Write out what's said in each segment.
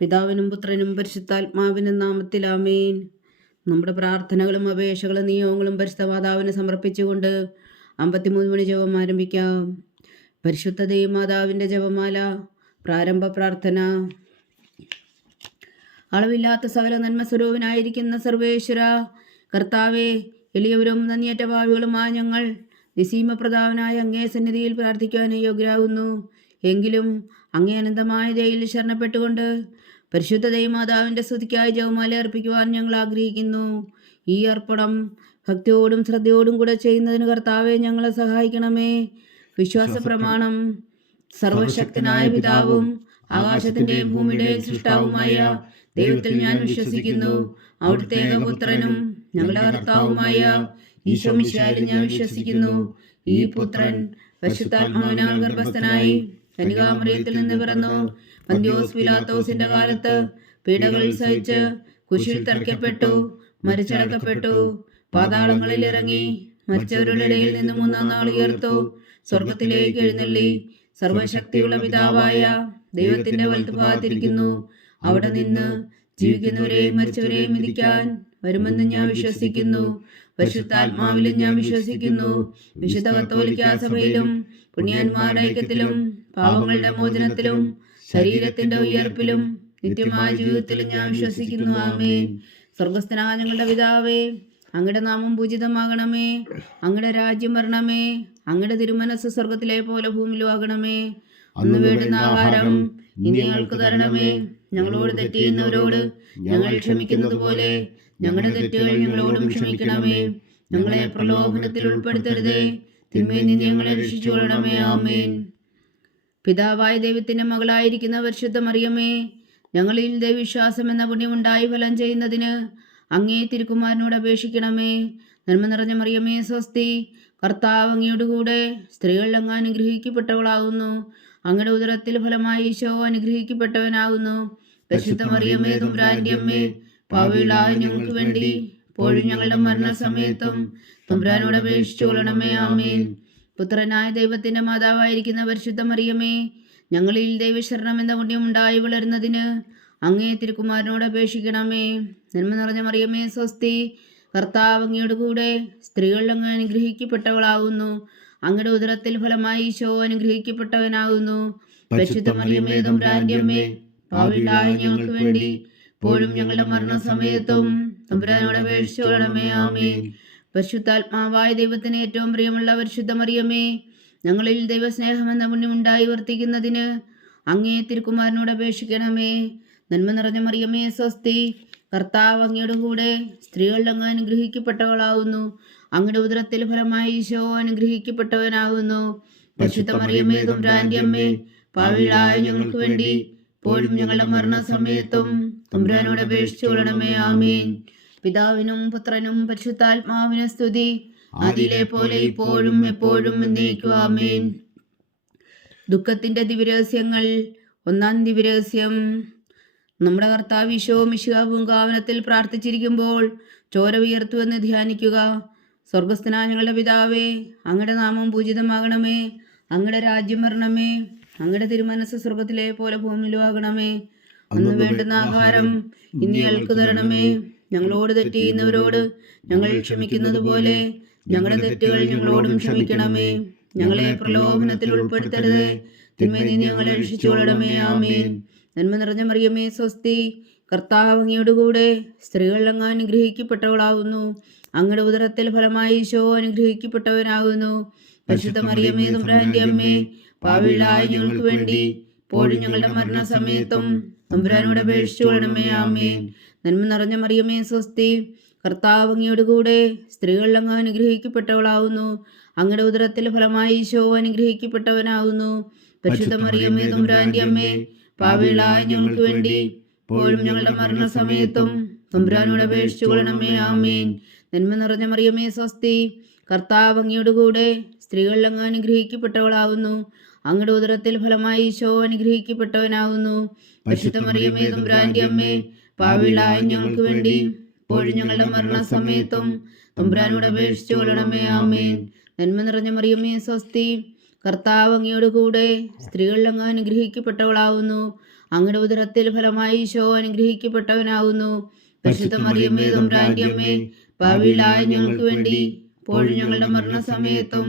പിതാവിനും പുത്രനും പരിശുദ്ധാത്മാവിനും നാമത്തിൽ ആമേൻ. നമ്മുടെ പ്രാർത്ഥനകളും അപേക്ഷകളും നിയോഗങ്ങളും പരിശുദ്ധ മാതാവിന് സമർപ്പിച്ചുകൊണ്ട് 53 മണി ജപം ആരംഭിക്കാം. പരിശുദ്ധ ദൈവമാതാവിൻ്റെ ജപമാല. പ്രാരംഭ പ്രാർത്ഥന. അളവില്ലാത്ത സകല നന്മസ്വരൂപനായിരിക്കുന്ന സർവേശ്വര കർത്താവെ, എളിയവരും നന്ദിയറ്റ ഭാവികളുമായ ഞങ്ങൾ നിസീമപ്രതാവനായ അങ്ങേ സന്നിധിയിൽ പ്രാർത്ഥിക്കാൻ യോഗ്യരാകുന്നു. എങ്കിലും അങ്ങേ അനന്തമായ ദയയിൽ ശരണപ്പെട്ടുകൊണ്ട് പരിശുദ്ധ ദൈവമാതാവിൻ്റെ സ്തുതിക്കായി ജപമാല അർപ്പിക്കുവാൻ ഞങ്ങൾ ആഗ്രഹിക്കുന്നു. ഈ അർപ്പണം ഭക്തിയോടും ശ്രദ്ധയോടും കൂടെ ചെയ്യുന്നതിന് കർത്താവെ ഞങ്ങളെ സഹായിക്കണമേ. വിശ്വാസ പ്രമാണം. സർവശക്തനായ പിതാവും ആകാശത്തിൻ്റെയും ഭൂമിയുടെയും സൃഷ്ടാവുമായ ദൈവത്തിൽ ഞാൻ വിശ്വസിക്കുന്നു. അവിടുത്തെ ഏകപുത്രനും ഞങ്ങളുടെ കർത്താവുമായ ഈശോ മിശിഹായിൽ ഞാൻ വിശ്വസിക്കുന്നു. ഈ പുത്രൻ പരിശുദ്ധാത്മാവിനാൽ ഗർഭസ്ഥനായി കന്യകാമറിയത്തിൽ നിന്ന് പിറന്നു. പന്തിയോസ് പിലാത്തോസിന്റെ കാലത്ത് പീഡകൾ സഹിച്ച് കുരിശിൽ തറയ്ക്കപ്പെട്ടു, മരിച്ചടക്കപ്പെട്ടു, പാതാളങ്ങളിൽ ഇറങ്ങി, മരിച്ചവരുടെ ഇടയിൽ നിന്ന് 3-ാം നാൾ ഉയർത്തു, സ്വർഗത്തിലേക്ക് എഴുന്നള്ളി, സർവശക്തിയുള്ള പിതാവായ ദൈവത്തിന്റെ വലത്തുഭാഗത്തിരിക്കുന്നു. അവിടെ നിന്ന് ജീവിക്കുന്നവരെയും മരിച്ചവരെയും വിധിക്കാൻ വരുമെന്ന് ഞാൻ വിശ്വസിക്കുന്നു. പരിശുദ്ധാത്മാവിലും ഞാൻ വിശ്വസിക്കുന്നു. വിശുദ്ധ കത്തോലിക്കാ സഭയിലും പുണ്യന്മാരുടെ ഐക്യത്തിലും പാപങ്ങളുടെ മോചനത്തിലും ശരീരത്തിന്റെ ഉയർപ്പിലും നിത്യമായ ജീവിതത്തിലും ഞാൻ വിശ്വസിക്കുന്നു. ആമേൻ. സ്വർഗസ്ഥനായ ഞങ്ങളുടെ പിതാവേ, അങ്ങയുടെ നാമം പൂജിതമാകണമേ. അങ്ങയുടെ രാജ്യം വരണമേ. അങ്ങയുടെ തിരുമനസ് സ്വർഗത്തിലെ പോലെ ഭൂമിയിലും ആകണമേ. അന്ന് വേണ്ടുന്ന ആഹാരം ഇനി ഞങ്ങൾക്ക് തരണമേ. ഞങ്ങളോട് തെറ്റ് ചെയ്യുന്നവരോട് ഞങ്ങൾ ക്ഷമിക്കുന്നത് പോലെ ഞങ്ങളുടെ തെറ്റുകൾ ഞങ്ങളോടും ക്ഷമിക്കണമേ. ഞങ്ങളെ പ്രലോഭനത്തിൽ ഉൾപ്പെടുത്തരുതേ, തിന്മയിൽ നിന്ന് ഞങ്ങളെ രക്ഷിച്ചുകൊള്ളണമേ. ആമേൻ. പിതാവായ ദൈവത്തിന്റെ മകളായിരിക്കുന്ന പരിശുദ്ധ മറിയമേ, ഞങ്ങളിൽ ദൈവവിശ്വാസം എന്ന പുണ്യമുണ്ടായി ഫലം ചെയ്യുന്നതിന് അങ്ങേ തിരുക്കുമാരനോട് അപേക്ഷിക്കണമേ. നന്മ നിറഞ്ഞ മറിയമേ സ്വസ്തി, കർത്താവ് അങ്ങയോട് കൂടെ സ്ത്രീകൾ അങ്ങ് അനുഗ്രഹിക്കപ്പെട്ടവളാകുന്നു. അങ്ങയുടെ ഉദരത്തിൽ ഫലമായി ഈശോ അനുഗ്രഹിക്കപ്പെട്ടവനാകുന്നു. പരിശുദ്ധ മറിയമേ തമ്പുരാന്റെ അമ്മേ, പാപികളായ ഞങ്ങൾക്ക് വേണ്ടി ഇപ്പോഴും ഞങ്ങളുടെ മരണസമയത്തും തമ്പുരാനോട് അപേക്ഷിച്ചു കൊള്ളണമേ. ആമേൻ. പുത്രനായ ദൈവത്തിന്റെ മാതാവായിരിക്കുന്ന പരിശുദ്ധ മറിയമേ, ഞങ്ങളിൽ ദൈവശരണം എന്ന പുണ്യം ഉണ്ടായി വളരുന്നതിന് അങ്ങേ തിരുക്കുമാരനോട് അപേക്ഷിക്കണമേ. നന്മ നിറഞ്ഞ മറിയമേ സ്വസ്തി, കർത്താവ് അങ്ങയോട് കൂടെ സ്ത്രീകൾ അങ്ങ് അനുഗ്രഹിക്കപ്പെട്ടവളാകുന്നു. അങ്ങയുടെ ഉദരത്തിൽ ഫലമായി ഈശോ അനുഗ്രഹിക്കപ്പെട്ടവനാകുന്നു. പരിശുദ്ധ മറിയമേ തമ്പുരാന്റെ അമ്മേ, പാപികളായ ഞങ്ങൾക്ക് വേണ്ടി ഇപ്പോഴും ഞങ്ങളുടെ മരണസമയത്തും തമ്പുരാനോട് അപേക്ഷിച്ചു കൊള്ളണമേ. ആമേൻ. പരിശുദ്ധാത്മാവായ ദൈവത്തിന് ഏറ്റവും പ്രിയമുള്ള പരിശുദ്ധ മറിയമേ, ഞങ്ങളിൽ ദൈവസ്നേഹം എന്ന പുണ്യമുണ്ടായി വർത്തിക്കുന്നതിന് അങ്ങേ തിരുക്കുമാരനോട് അപേക്ഷിക്കണമേ. നന്മ നിറഞ്ഞ മറിയമേ സ്വസ്തി, കർത്താവ് അങ്ങയുടെ കൂടെ സ്ത്രീകൾ അങ്ങ് അനുഗ്രഹിക്കപ്പെട്ടവളാകുന്നു. അങ്ങയുടെ ഉദരത്തിൽ ഫലമായി ഈശോ അനുഗ്രഹിക്കപ്പെട്ടവനാകുന്നു. പരിശുദ്ധ മറിയമേ തമ്പുരാന്റെ അമ്മേ, പാപികളായ ഞങ്ങൾക്ക് വേണ്ടി ഇപ്പോഴും ഞങ്ങളുടെ മരണസമയത്തും തമ്പുരാനോട് അപേക്ഷിച്ചു കൊള്ളണമേ. ആമേൻ. പിതാവിനും പുത്രനും പരിശുദ്ധാത്മാവിനും സ്തുതി, അതിലെ പോലെ ഇപ്പോഴും എപ്പോഴും എന്നേക്കും. ആമേൻ. ദുഃഖത്തിന്റെ ദിവ്യരഹസ്യങ്ങൾ. 1-ാം ദിവ്യരഹസ്യം. നമ്മുടെ കർത്താവ് ഈശോ മിശിഹാ പൂങ്കാവനത്തിൽ പ്രാർത്ഥിച്ചിരിക്കുമ്പോൾ ചോര ഉയർത്തുവെന്ന് ധ്യാനിക്കുക. സ്വർഗസ്ഥനായ ഞങ്ങളുടെ പിതാവേ, അങ്ങയുടെ നാമം പൂജിതമാകണമേ. അങ്ങയുടെ രാജ്യം വരണമേ. അങ്ങയുടെ തിരുമനസ് സ്വർഗത്തിലെ പോലെ ഭൂമിയിലും ആകണമേ. അന്ന് വേണ്ടുന്ന ആഹാരം ഇനി ഞങ്ങൾക്ക് തരണമേ. ഞങ്ങളോട് തെറ്റ് ചെയ്യുന്നവരോട് ഞങ്ങൾ ക്ഷമിക്കുന്നത് പോലെ ഞങ്ങളുടെ തെറ്റുകൾ ഞങ്ങളോടും ക്ഷമിക്കണമേ. ഞങ്ങളെ പ്രലോഭനത്തിൽ ഉൾപ്പെടുത്തരുത്, തിന്മയിൽ നിന്ന് ഞങ്ങളെ രക്ഷിച്ചുകൊള്ളണമേ. ആമേൻ. നന്മ നിറഞ്ഞ മറിയമേ സ്വസ്തി, കർത്താവ് അങ്ങയോട് കൂടെ സ്ത്രീകൾ അങ്ങ് അനുഗ്രഹിക്കപ്പെട്ടവളാകുന്നു. അങ്ങയുടെ ഉദരത്തിൽ ഫലമായി ഈശോ അനുഗ്രഹിക്കപ്പെട്ടവനാകുന്നു. പരിശുദ്ധ മറിയമേ തമ്പുരാന്റെ അമ്മേ, പാപികളായ ഞങ്ങൾക്ക് വേണ്ടി ഇപ്പോഴും ഞങ്ങളുടെ മരണസമയത്തും തമ്പുരാനോട് അപേക്ഷിച്ചു കൊള്ളണമേ. ആമേൻ. നന്മ നിറഞ്ഞ മറിയമേ സ്വസ്തി, കർത്താവ് അങ്ങയോട് കൂടെ സ്ത്രീകൾ അങ്ങ് അനുഗ്രഹിക്കപ്പെട്ടവളാകുന്നു. അങ്ങയുടെ ഉദരത്തിൽ ഫലമായി ഈശോ അനുഗ്രഹിക്കപ്പെട്ടവനാകുന്നു. പരിശുദ്ധ മറിയമേ തമ്പുരാന്റെ അമ്മേ, പാപികളായ ഞങ്ങൾക്ക് വേണ്ടി ഇപ്പോഴും ഞങ്ങളുടെ മരണസമയത്തും തമ്പുരാനോട് അപേക്ഷിച്ചു കൊള്ളണമേ. ആമേൻ. നന്മ നിറഞ്ഞ മറിയമേ സ്വസ്തി, കർത്താവ് അങ്ങയോട് കൂടെ സ്ത്രീകൾ അങ്ങ് അനുഗ്രഹിക്കപ്പെട്ടവളാകുന്നു. അങ്ങയുടെ ഉദരത്തിൽ ഫലമായി ഈശോ അനുഗ്രഹിക്കപ്പെട്ടവനാകുന്നു. പരിശുദ്ധ മറിയമേ തമ്പുരാന്റെ അമ്മേ, പാപികളായ ഞങ്ങൾക്ക് വേണ്ടി ഇപ്പോഴും ഞങ്ങളുടെ മരണസമയത്തും തമ്പുരാനോട് അപേക്ഷിച്ചു കൊള്ളണമേ. ആമേൻ. നന്മ നിറഞ്ഞ മറിയമേ സ്വസ്തി, കർത്താവ് അങ്ങയോട് കൂടെ സ്ത്രീകൾ അങ്ങ് അനുഗ്രഹിക്കപ്പെട്ടവളാകുന്നു. അങ്ങയുടെ ഉദരത്തിൽ ഫലമായി ഈശോ അനുഗ്രഹിക്കപ്പെട്ടവനാകുന്നു. പരിശുദ്ധ മറിയമേ തമ്പുരാന്റെ അമ്മേ, പാപികളായ ഞങ്ങൾക്ക് വേണ്ടി ഇപ്പോഴും ഞങ്ങളുടെ മരണസമയത്തും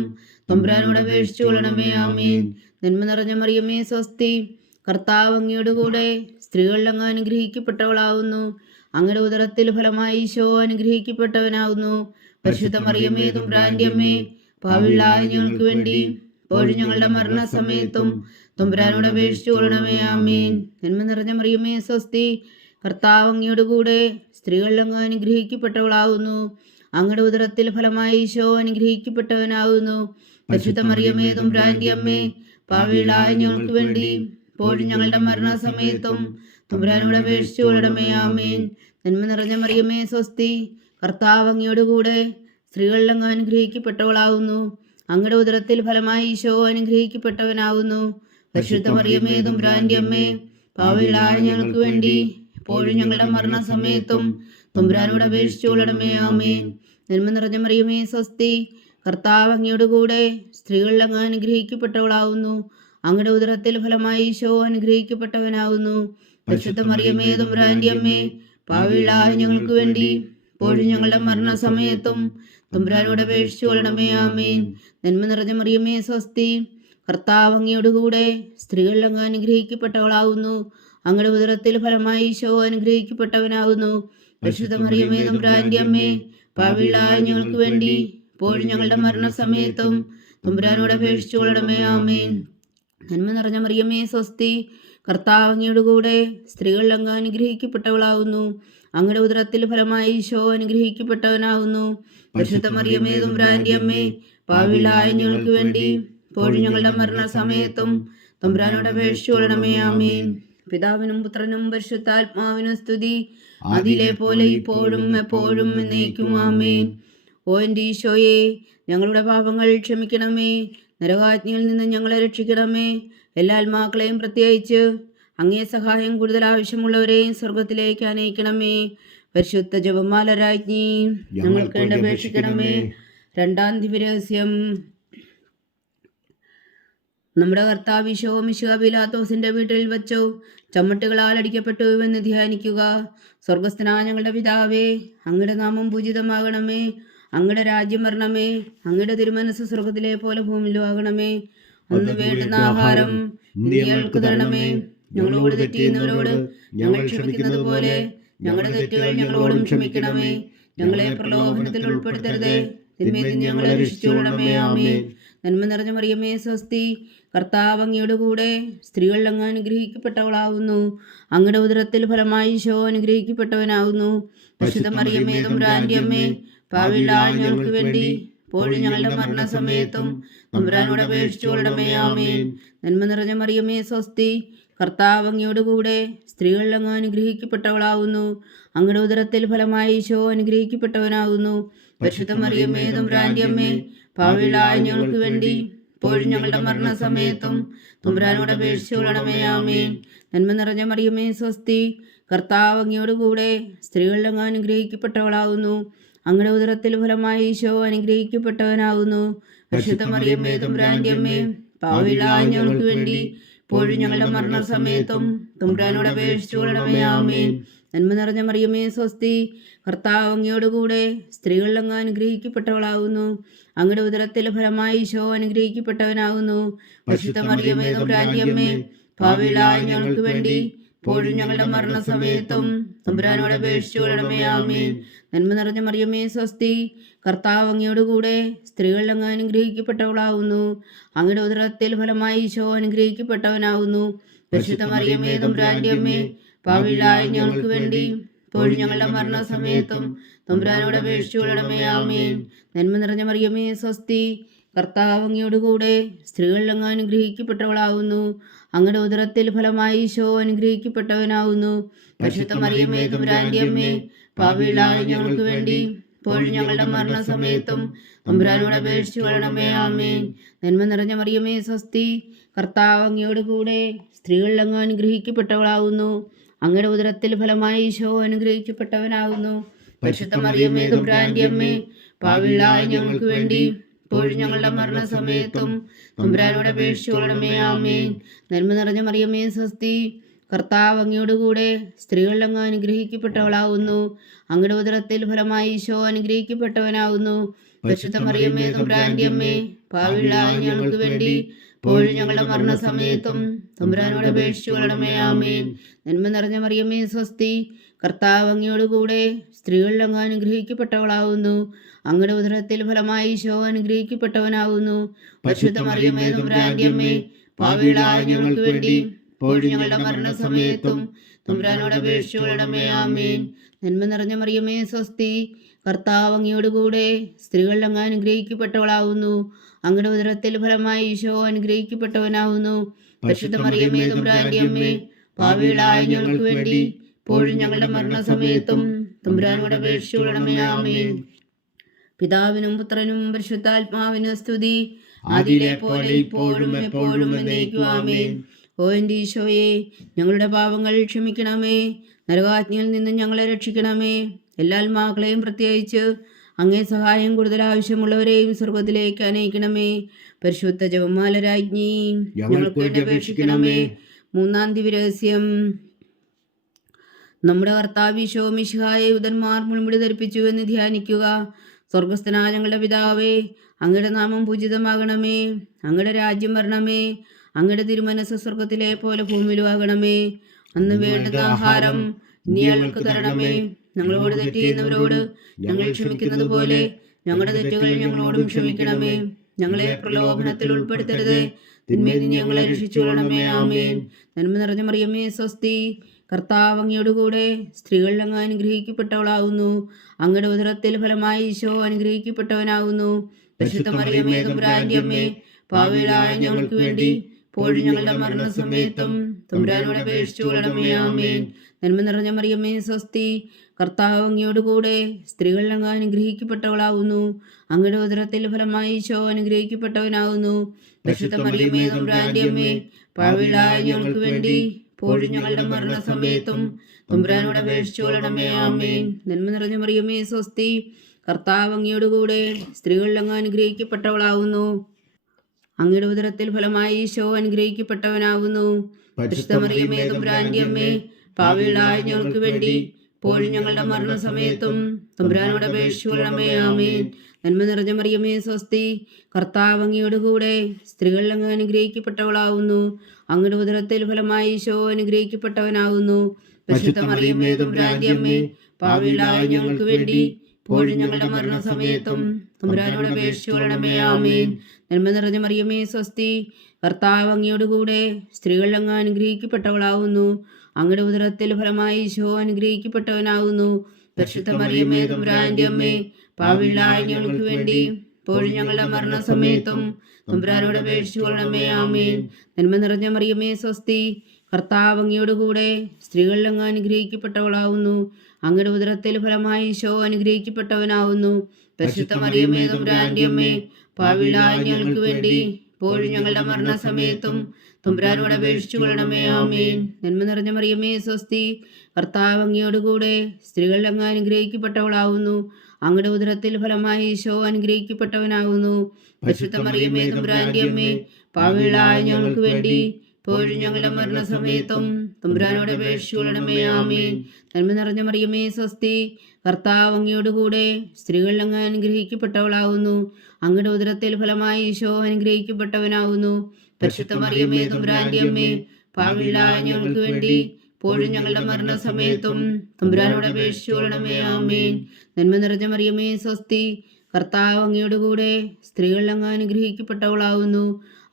തമ്പുരാനോട് അപേക്ഷിച്ചു കൊള്ളണമേ. ആമേൻ. നന്മ നിറഞ്ഞ മറിയമേ സ്വസ്തി, കർത്താവ് അങ്ങയുടെ കൂടെ സ്ത്രീകളിൽ അങ്ങ് അനുഗ്രഹിക്കപ്പെട്ടവളാവുന്നു. അങ്ങയുടെ ഉദരത്തിൽ ഫലമായി ഈശോ അനുഗ്രഹിക്കപ്പെട്ടവനാവുന്നു. പരിശുദ്ധ മറിയമേ തമ്പുരാന്റെ അമ്മേ, പാപികളായ ഞങ്ങൾക്ക് വേണ്ടി ഇപ്പോഴും ഞങ്ങളുടെ മരണസമയത്തും തമ്പുരാനോട് അപേക്ഷിച്ചു കൊള്ളണമേ. ആമേൻ. നന്മ നിറഞ്ഞ മറിയമേ സ്വസ്തി, കർത്താവ് അങ്ങയുടെ കൂടെ സ്ത്രീകളിൽ അങ്ങ് അനുഗ്രഹിക്കപ്പെട്ടവളാവുന്നു. അങ്ങയുടെ ഉദരത്തിൽ ഫലമായി ഈശോ അനുഗ്രഹിക്കപ്പെട്ടവനാവുന്നു. പരിശുദ്ധ മറിയമേ തമ്പുരാന്റെ അമ്മേ, പാപികളായ ഞങ്ങൾക്ക് വേണ്ടി ഇപ്പോഴും ഞങ്ങളുടെ മരണസമയത്തും തമ്പുരാനോട് അപേക്ഷിച്ചു കൊള്ളണമേ. ആമേൻ. നന്മ നിറഞ്ഞ മറിയമേ സ്വസ്തി, കർത്താവ് അങ്ങയുടെ കൂടെ സ്ത്രീകളിൽ അങ്ങ് അനുഗ്രഹിക്കപ്പെട്ടവളാവുന്നു. അങ്ങയുടെ ഉദരത്തിൽ ഫലമായി ഈശോ അനുഗ്രഹിക്കപ്പെട്ടവനാവുന്നു. പരിശുദ്ധ മറിയമേ തമ്പുരാന്റെ അമ്മേ, പാപികളായ ഞങ്ങൾക്ക് വേണ്ടി ഇപ്പോഴും ഞങ്ങളുടെ മരണസമയത്തും തമ്പുരാനോട് അപേക്ഷിച്ചു കൊള്ളണമേ. ആമേൻ. നന്മ നിറഞ്ഞ മറിയമേ സ്വസ്തി, കർത്താവ് അങ്ങയുടെ കൂടെ സ്ത്രീകളിൽ അങ്ങ് അനുഗ്രഹിക്കപ്പെട്ടവളാവുന്നു. അങ്ങയുടെ ഉദരത്തിൽ ഫലമായി ഈശോ അനുഗ്രഹിക്കപ്പെട്ടവനാവുന്നു. പരിശുദ്ധ മറിയമേ തമ്പുരാന്റെ അമ്മേ, പാപികളായ ഞങ്ങൾക്ക് വേണ്ടി ഇപ്പോഴും ഞങ്ങളുടെ മരണസമയത്തും തമ്പുരാനോട് അപേക്ഷിച്ചു കൊള്ളണമേ. ആമേൻ. നന്മ നിറഞ്ഞ മറിയമേ സ്വസ്തി, കർത്താവ് അങ്ങയുടെ കൂടെ സ്ത്രീകളിൽ അങ്ങ് അനുഗ്രഹിക്കപ്പെട്ടവളാവുന്നു. അങ്ങയുടെ ഉദരത്തിൽ ഫലമായി ഈശോ അനുഗ്രഹിക്കപ്പെട്ടവനാവുന്നു. പരിശുദ്ധ മറിയമേ തമ്പുരാന്റെ അമ്മേ, പാപികളായ ഞങ്ങൾക്ക് വേണ്ടി ഇപ്പോഴും ഞങ്ങളുടെ മരണസമയത്തും തമ്പുരാനോട് അപേക്ഷിച്ചു കൊള്ളണമേ. ആമേൻ. നന്മ നിറഞ്ഞ മറിയമേ സ്വസ്തി, കർത്താവ് അങ്ങയുടെ കൂടെ സ്ത്രീകളിൽ അങ്ങ് അനുഗ്രഹിക്കപ്പെട്ടവളാവുന്നു. അങ്ങയുടെ ഉദരത്തിൽ ഫലമായി ഈശോ അനുഗ്രഹിക്കപ്പെട്ടവനാവുന്നു. പരിശുദ്ധ മറിയമേ തമ്പുരാന്റെ അമ്മേ, പാപികളായ ഞങ്ങൾക്ക് വേണ്ടി ഇപ്പോഴും ഞങ്ങളുടെ മരണസമയത്തും തമ്പുരാനോട് അപേക്ഷിച്ചു കൊള്ളണമേ. ആമേൻ. പിതാവിനും പുത്രനും പരിശുദ്ധാത്മാവിനും സ്തുതി, അതിലെ പോലെ ഇപ്പോഴും എപ്പോഴും എന്നേക്കും. ആമേൻ. ഓ എൻ്റെ ഈശോയെ, ഞങ്ങളുടെ പാപങ്ങൾ ക്ഷമിക്കണമേ. നരകാജ്ഞയിൽ നിന്ന് ഞങ്ങളെ രക്ഷിക്കണമേ. എല്ലാ ആത്മാക്കളെയും പ്രത്യേകിച്ച് അങ്ങേ സഹായം കൂടുതൽ ആവശ്യമുള്ളവരെയും സ്വർഗത്തിലേക്ക് അനയിക്കണമേ. പരിശുദ്ധ ജപമാല രാജ്ഞി, ഞങ്ങൾക്ക് വേണ്ടി അപേക്ഷിക്കണമേ. രണ്ടാം ദിവ്യരഹസ്യം. നമ്മുടെ കർത്താവ് ഈശോ മിശിഹാ പീലാത്തോസിന്റെ വീട്ടിൽ വച്ചു ചമ്മട്ടുകളാൽ അടിക്കപ്പെട്ടു എന്ന് ധ്യാനിക്കുക. സ്വർഗസ്ഥനായ ഞങ്ങളുടെ പിതാവേ, അങ്ങയുടെ നാമം പൂജിതമാകണമേ. അങ്ങയുടെ രാജ്യം വരണമേ. അങ്ങയുടെ തിരുമനസ് സ്വർഗത്തിലെ പോലെ ഭൂമിയിലും ആകണമേ. അന്ന് വേണ്ടുന്ന ആഹാരം ഞങ്ങൾക്ക് തരണമേ. ഞങ്ങളോട് തെറ്റിയുന്നവരോട് ഞങ്ങൾ ക്ഷമിക്കുന്നത് പോലെ ഞങ്ങളുടെ തെറ്റുകൾ ഞങ്ങളോടും ക്ഷമിക്കണമേ. ഞങ്ങളെ പ്രലോഭനത്തിൽ ഉൾപ്പെടുത്തരുതേ, തിന്മയിൽ നിന്ന് ഞങ്ങളെ രക്ഷിച്ചുകൊള്ളണമേ. ആമേൻ. നന്മ നിറഞ്ഞ മറിയമേ സ്വസ്തി, കർത്താവ് അങ്ങയുടെ കൂടെ സ്ത്രീകളിൽ അങ്ങ് അനുഗ്രഹിക്കപ്പെട്ടവളാവുന്നു. അങ്ങയുടെ ഉദരത്തിൽ ഫലമായി ഈശോ അനുഗ്രഹിക്കപ്പെട്ടവനാവുന്നു. പരിശുദ്ധ മറിയമേ തമ്പുരാന്റെ അമ്മേ, പാപികളായ ഞങ്ങൾക്ക് വേണ്ടി ഇപ്പോഴും ഞങ്ങളുടെ മരണസമയത്തും തമ്പുരാനോട് അപേക്ഷിച്ചു കൊള്ളണമേ. ആമേൻ. നന്മ നിറഞ്ഞ മറിയമേ സ്വസ്തി, കർത്താവ് അങ്ങയുടെ കൂടെ സ്ത്രീകളിൽ അങ്ങ് അനുഗ്രഹിക്കപ്പെട്ടവളാവുന്നു. അങ്ങയുടെ ഉദരത്തിൽ ഫലമായി ഈശോ അനുഗ്രഹിക്കപ്പെട്ടവനാകുന്നു. പരിശുദ്ധ മറിയമേ തമ്പുരാന്റെ അമ്മേ, പാപികളായ ഞങ്ങൾക്ക് വേണ്ടി ഇപ്പോഴും ഞങ്ങളുടെ മരണസമയത്തും തമ്പുരാനോട് അപേക്ഷിച്ചു കൊള്ളണമേ. ആമേൻ. നന്മ നിറഞ്ഞ മറിയമേ സ്വസ്തി, കർത്താവ് അങ്ങയുടെ കൂടെ സ്ത്രീകളിൽ അങ്ങ് അനുഗ്രഹിക്കപ്പെട്ടവളാകുന്നു. അങ്ങയുടെ ഉദരത്തിൽ ഫലമായി ഈശോ അനുഗ്രഹിക്കപ്പെട്ടവനാകുന്നു. പരിശുദ്ധ മറിയമേ തമ്പുരാന്റെ അമ്മേ, പാപികളായ ഞങ്ങൾക്ക് വേണ്ടി ഇപ്പോഴും ഞങ്ങളുടെ മരണസമയത്തും തമ്പുരാനോട് അപേക്ഷിച്ചു കൊള്ളണമേ. ആമേൻ. നന്മ നിറഞ്ഞ മറിയമേ സ്വസ്തി, കർത്താവ് അങ്ങയുടെ കൂടെ സ്ത്രീകളിൽ അങ്ങ് അനുഗ്രഹിക്കപ്പെട്ടവളാകുന്നു. അങ്ങയുടെ ഉദരത്തിൽ ഫലമായി ഈശോ അനുഗ്രഹിക്കപ്പെട്ടവനാകുന്നു. പരിശുദ്ധ മറിയമേ തമ്പുരാന്റെ അമ്മേ, പാപികളായ ഞങ്ങൾക്ക് വേണ്ടി ഇപ്പോഴും ഞങ്ങളുടെ മരണസമയത്തും തമ്പുരാനോട് അപേക്ഷിച്ചു കൊള്ളണമേ. ആമേൻ. നന്മ നിറഞ്ഞ മറിയമേ സ്വസ്തി, കർത്താവ് അങ്ങയുടെ കൂടെ സ്ത്രീകളിൽ അങ്ങ് അനുഗ്രഹിക്കപ്പെട്ടവളാകുന്നു. അങ്ങയുടെ ഉദരത്തിൽ ഫലമായി ഈശോ അനുഗ്രഹിക്കപ്പെട്ടവനാകുന്നു. പരിശുദ്ധ മറിയമേ തമ്പുരാന്റെ അമ്മേ, പാപികളായ ഞങ്ങൾക്ക് വേണ്ടി ഇപ്പോഴും ഞങ്ങളുടെ മരണസമയത്തും തമ്പുരാനോട് അപേക്ഷിച്ചു കൊള്ളണമേ. ആമേൻ. നന്മ നിറഞ്ഞ മറിയമേ സ്വസ്തി, കർത്താവ് അങ്ങയുടെ കൂടെ സ്ത്രീകളിൽ അങ്ങ് അനുഗ്രഹിക്കപ്പെട്ടവളാകുന്നു. അങ്ങയുടെ ഉദരത്തിൽ ഫലമായി ഈശോ അനുഗ്രഹിക്കപ്പെട്ടവനാകുന്നു. പരിശുദ്ധ മറിയമേ തമ്പുരാന്റെ അമ്മേ, പാപികളായ ഞങ്ങൾക്ക് വേണ്ടി ഇപ്പോഴും ഞങ്ങളുടെ മരണസമയത്തും തമ്പുരാനോട് അപേക്ഷിച്ചു കൊള്ളണമേ. ആമേൻ. നന്മ നിറഞ്ഞ മറിയമേ സ്വസ്തി, കർത്താവ് അങ്ങയുടെ കൂടെ സ്ത്രീകളിൽ അങ്ങ് അനുഗ്രഹിക്കപ്പെട്ടവളാകുന്നു. അങ്ങയുടെ ഉദരത്തിൽ ഫലമായി ഈശോ അനുഗ്രഹിക്കപ്പെട്ടവനാകുന്നു. പരിശുദ്ധ മറിയമേ തമ്പുരാന്റെ അമ്മേ, പാപികളായ ഞങ്ങൾക്ക് വേണ്ടി ഇപ്പോഴും ഞങ്ങളുടെ മരണസമയത്തും തമ്പുരാനോട് അപേക്ഷിച്ചു കൊള്ളണമേ. ആമേൻ. നന്മ നിറഞ്ഞ മറിയമേ സ്വസ്തി, കർത്താവ് അങ്ങയോടുകൂടെ സ്ത്രീകളിൽ അങ്ങ് അനുഗ്രഹിക്കപ്പെട്ടവളാവുന്നു. അങ്ങയുടെ ഉദരത്തിൽ ഫലമായി ഈശോ അനുഗ്രഹിക്കപ്പെട്ടവനാവുന്നു. പരിശുദ്ധ മറിയമ്മേ തമ്പുരാന്റെ അമ്മേ, പാപികളായ ഞങ്ങൾക്ക് വേണ്ടി ഇപ്പോഴും ഞങ്ങളുടെ മരണസമയത്തും തമ്പുരാനോട് അപേക്ഷിച്ചു കൊള്ളണമേ. ആമേൻ. നന്മ നിറഞ്ഞ മറിയമ്മേ സ്വസ്തി, കർത്താവ് അങ്ങയോടുകൂടെ സ്ത്രീകളിൽ അങ്ങ് അനുഗ്രഹിക്കപ്പെട്ടവളാവുന്നു. അങ്ങയുടെ ഉദരത്തിൽ ഫലമായി ഈശോ അനുഗ്രഹിക്കപ്പെട്ടവനാവുന്നു. പരിശുദ്ധ മറിയമ്മേ തമ്പുരാന്റെ അമ്മേ, പാപികളായ ഞങ്ങൾക്ക് വേണ്ടി ഇപ്പോഴും ഞങ്ങളുടെ മരണസമയത്തും തമ്പുരാനോട് അപേക്ഷിച്ചു കൊള്ളണമേ. ആമേൻ. നന്മ നിറഞ്ഞ മറിയമ്മേ സ്വസ്തി, കർത്താവ് അങ്ങയോടുകൂടെ സ്ത്രീകളിൽ അങ്ങ് അനുഗ്രഹിക്കപ്പെട്ടവളാവുന്നു. അങ്ങയുടെ ഉദരത്തിൽ ഫലമായി ഈശോ അനുഗ്രഹിക്കപ്പെട്ടവനാവുന്നു. പരിശുദ്ധ മറിയമ്മേ തമ്പുരാന്റെ അമ്മേ, പാപികളായ ഞങ്ങൾക്ക് വേണ്ടി ഇപ്പോഴും ഞങ്ങളുടെ മരണസമയത്തും തമ്പുരാനോട് അപേക്ഷിച്ചു കൊള്ളണമേ. ആമേൻ. പിതാവിനും പുത്രനും പരിശുദ്ധാത്മാവിനും സ്തുതി, ആദിയിലെ പോലെ ഇപ്പോഴും എപ്പോഴും എന്നേക്കും. ആമേൻ. ഓ എൻ്റെ ഈശോയെ, ഞങ്ങളുടെ പാപങ്ങൾ ക്ഷമിക്കണമേ. നരകാജ്ഞയിൽ നിന്ന് ഞങ്ങളെ രക്ഷിക്കണമേ. എല്ലാ ആത്മാക്കളെയും പ്രത്യേകിച്ച് അങ്ങേ സഹായം കൂടുതൽ ആവശ്യമുള്ളവരെയും സ്വർഗത്തിലേക്ക് അനയിക്കണമേ. പരിശുദ്ധ ജപമാല രാജ്ഞി, ഞങ്ങൾക്ക് വേണ്ടി അപേക്ഷിക്കണമേ. മൂന്നാം ദിവ്യരഹസ്യം. നമ്മുടെ കർത്താവ് ഈശോ മിശിഹായെ യൂതന്മാർ മുൾമുടി ധരിപ്പിച്ചു എന്ന് ധ്യാനിക്കുക. സ്വർഗസ്ഥനായ ഞങ്ങളുടെ പിതാവേ, അങ്ങയുടെ നാമം പൂജിതമാകണമേ. അങ്ങയുടെ രാജ്യം വരണമേ. അങ്ങയുടെ തിരുമനസ് സ്വർഗത്തിലെ പോലെ ഭൂമിയിലുമാകണമേ. അന്ന് വേണ്ടുന്ന ആഹാരം ഇനി ഞങ്ങൾക്ക് തരണമേ. ഞങ്ങളോട് തെറ്റ് ചെയ്യുന്നവരോട് ഞങ്ങൾ ക്ഷമിക്കുന്നത് പോലെ ഞങ്ങളുടെ തെറ്റുകൾ ഞങ്ങളോടും ക്ഷമിക്കണമേ. ഞങ്ങളെ പ്രലോഭനത്തിൽ ഉൾപ്പെടുത്തരുത്, തിന്മയിൽ നിന്ന് ഞങ്ങളെ രക്ഷിച്ചുകൊള്ളണമേ. ആമേൻ. നന്മ നിറഞ്ഞ മറിയമ്മേ സ്വസ്തി, കർത്താവ് അങ്ങയോടുകൂടെ സ്ത്രീകളിൽ അങ്ങ് അനുഗ്രഹിക്കപ്പെട്ടവളാവുന്നു. അങ്ങയുടെ ഉദരത്തിൽ ഫലമായി ഈശോ അനുഗ്രഹിക്കപ്പെട്ടവനാകുന്നു. പരിശുദ്ധ മറിയമ്മേ തമ്പുരാന്റെ അമ്മേ, പാപികളായ ഞങ്ങൾക്ക് വേണ്ടി ഇപ്പോഴും ഞങ്ങളുടെ മരണസമയത്തും തമ്പുരാനോട് അപേക്ഷിച്ചു കൊള്ളണമേ. ആമേൻ. നന്മ നിറഞ്ഞ മറിയമ്മേ സ്വസ്തി, കർത്താവ് അങ്ങയോടുകൂടെ സ്ത്രീകളിൽ അങ്ങ് അനുഗ്രഹിക്കപ്പെട്ടവളാവുന്നു. അങ്ങയുടെ ഉദരത്തിൽ ഫലമായി ഈശോ അനുഗ്രഹിക്കപ്പെട്ടവനാകുന്നു. പരിശുദ്ധ മറിയമ്മേ തമ്പുരാന്റെ അമ്മേ, പാപികളായ ഞങ്ങൾക്ക് വേണ്ടി ഇപ്പോഴും ഞങ്ങളുടെ മരണസമയത്തും തമ്പുരാനോട് അപേക്ഷിച്ചു കൊള്ളണമേ. ആമേൻ. നന്മ നിറഞ്ഞ മറിയമ്മേ സ്വസ്തി, കർത്താവ് അങ്ങയോടുകൂടെ സ്ത്രീകളിൽ അങ്ങ് അനുഗ്രഹിക്കപ്പെട്ടവളാവുന്നു. അങ്ങയുടെ ഉദരത്തിൽ ഫലമായി ഈശോ അനുഗ്രഹിക്കപ്പെട്ടവനാകുന്നു. പരിശുദ്ധ മറിയമ്മേ തമ്പുരാന്റെ അമ്മേ, പാപികളായ ഞങ്ങൾക്ക് വേണ്ടി ഇപ്പോഴും ഞങ്ങളുടെ മരണസമയത്തും തമ്പുരാനോട് അപേക്ഷിച്ചു കൊള്ളണമേ. ആമേൻ. നന്മ നിറഞ്ഞ മറിയമ്മേ സ്വസ്തി, കർത്താവ് അങ്ങയോടുകൂടെ സ്ത്രീകളിൽ അങ്ങ് അനുഗ്രഹിക്കപ്പെട്ടവളാവുന്നു. അങ്ങയുടെ ഉദരത്തിൽ ഫലമായി ഈശോ അനുഗ്രഹിക്കപ്പെട്ടവനാകുന്നു. പരിശുദ്ധ മറിയമ്മേ തമ്പുരാന്റെ അമ്മേ, പാപികളായ ഞങ്ങൾക്ക് വേണ്ടി ഇപ്പോഴും ഞങ്ങളുടെ മരണസമയത്തും തമ്പുരാനോട് അപേക്ഷിച്ചു കൊള്ളണമേ. ആമേൻ. നന്മ നിറഞ്ഞ മറിയമ്മേ സ്വസ്തി, കർത്താവ് അങ്ങയോടുകൂടെ സ്ത്രീകളിൽ അങ്ങ് അനുഗ്രഹിക്കപ്പെട്ടവളാവുന്നു. അങ്ങയുടെ ഉദരത്തിൽ ഫലമായി ഈശോ അനുഗ്രഹിക്കപ്പെട്ടവനാകുന്നു. പരിശുദ്ധ മറിയമ്മേ തമ്പുരാന്റെ അമ്മേ, പാപികളായ ഞങ്ങൾക്ക് വേണ്ടി ഇപ്പോഴും ഞങ്ങളുടെ മരണസമയത്തും തമ്പുരാനോട് അപേക്ഷിച്ചു കൊള്ളണമേ. ആമേൻ. നന്മ നിറഞ്ഞ മറിയമ്മേ സ്വസ്തി, കർത്താവ് അങ്ങയോടുകൂടെ സ്ത്രീകളിൽ അങ്ങ് അനുഗ്രഹിക്കപ്പെട്ടവളാവുന്നു. അങ്ങയുടെ ഉദരത്തിൽ ഫലമായി ഈശോ അനുഗ്രഹിക്കപ്പെട്ടവനാവുന്നു. പരിശുദ്ധ മറിയമ്മേ തമ്പുരാന്റെ അമ്മേ, പാപികളായ ഞങ്ങൾക്ക് വേണ്ടി ഇപ്പോഴും ഞങ്ങളുടെ മരണസമയത്തും തമ്പുരാനോട് അപേക്ഷിച്ചു കൊള്ളണമേ. ആമേൻ. നന്മ നിറഞ്ഞ മറിയമ്മേ സ്വസ്തി, കർത്താവ് അങ്ങയോടുകൂടെ സ്ത്രീകളിൽ അങ്ങ് അനുഗ്രഹിക്കപ്പെട്ടവളാവുന്നു. അങ്ങയുടെ ഉദരത്തിൽ ഫലമായി ഈശോ അനുഗ്രഹിക്കപ്പെട്ടവനാകുന്നു. പരിശുദ്ധ മറിയമ്മേ തമ്പുരാന്റെ അമ്മേ, പാപികളായ ഞങ്ങൾക്ക് വേണ്ടി ഇപ്പോഴും ഞങ്ങളുടെ മരണസമയത്തും തമ്പുരാനോട് അപേക്ഷിച്ചു കൊള്ളണമേ. ആമേൻ. നന്മ നിറഞ്ഞ മറിയമ്മേ സ്വസ്തി, കർത്താവ് അങ്ങയോടുകൂടെ സ്ത്രീകളിൽ അങ്ങ് അനുഗ്രഹിക്കപ്പെട്ടവളാകുന്നു. അങ്ങയുടെ ഉദരത്തിൽ ഫലമായി ഈശോ അനുഗ്രഹിക്കപ്പെട്ടവനാകുന്നു. പരിശുദ്ധ മറിയമ്മേ തമ്പുരാന്റെ അമ്മേ, പാപികളായ ഞങ്ങൾക്ക് വേണ്ടി ഇപ്പോഴും ഞങ്ങളുടെ മരണസമയത്തും തമ്പുരാനോട് അപേക്ഷിച്ചു കൊള്ളണമേ. ആമേൻ. നന്മ നിറഞ്ഞ മറിയമ്മേ സ്വസ്തി, കർത്താവ് അങ്ങയോടുകൂടെ സ്ത്രീകളിൽ അങ്ങ് അനുഗ്രഹിക്കപ്പെട്ടവളാകുന്നു.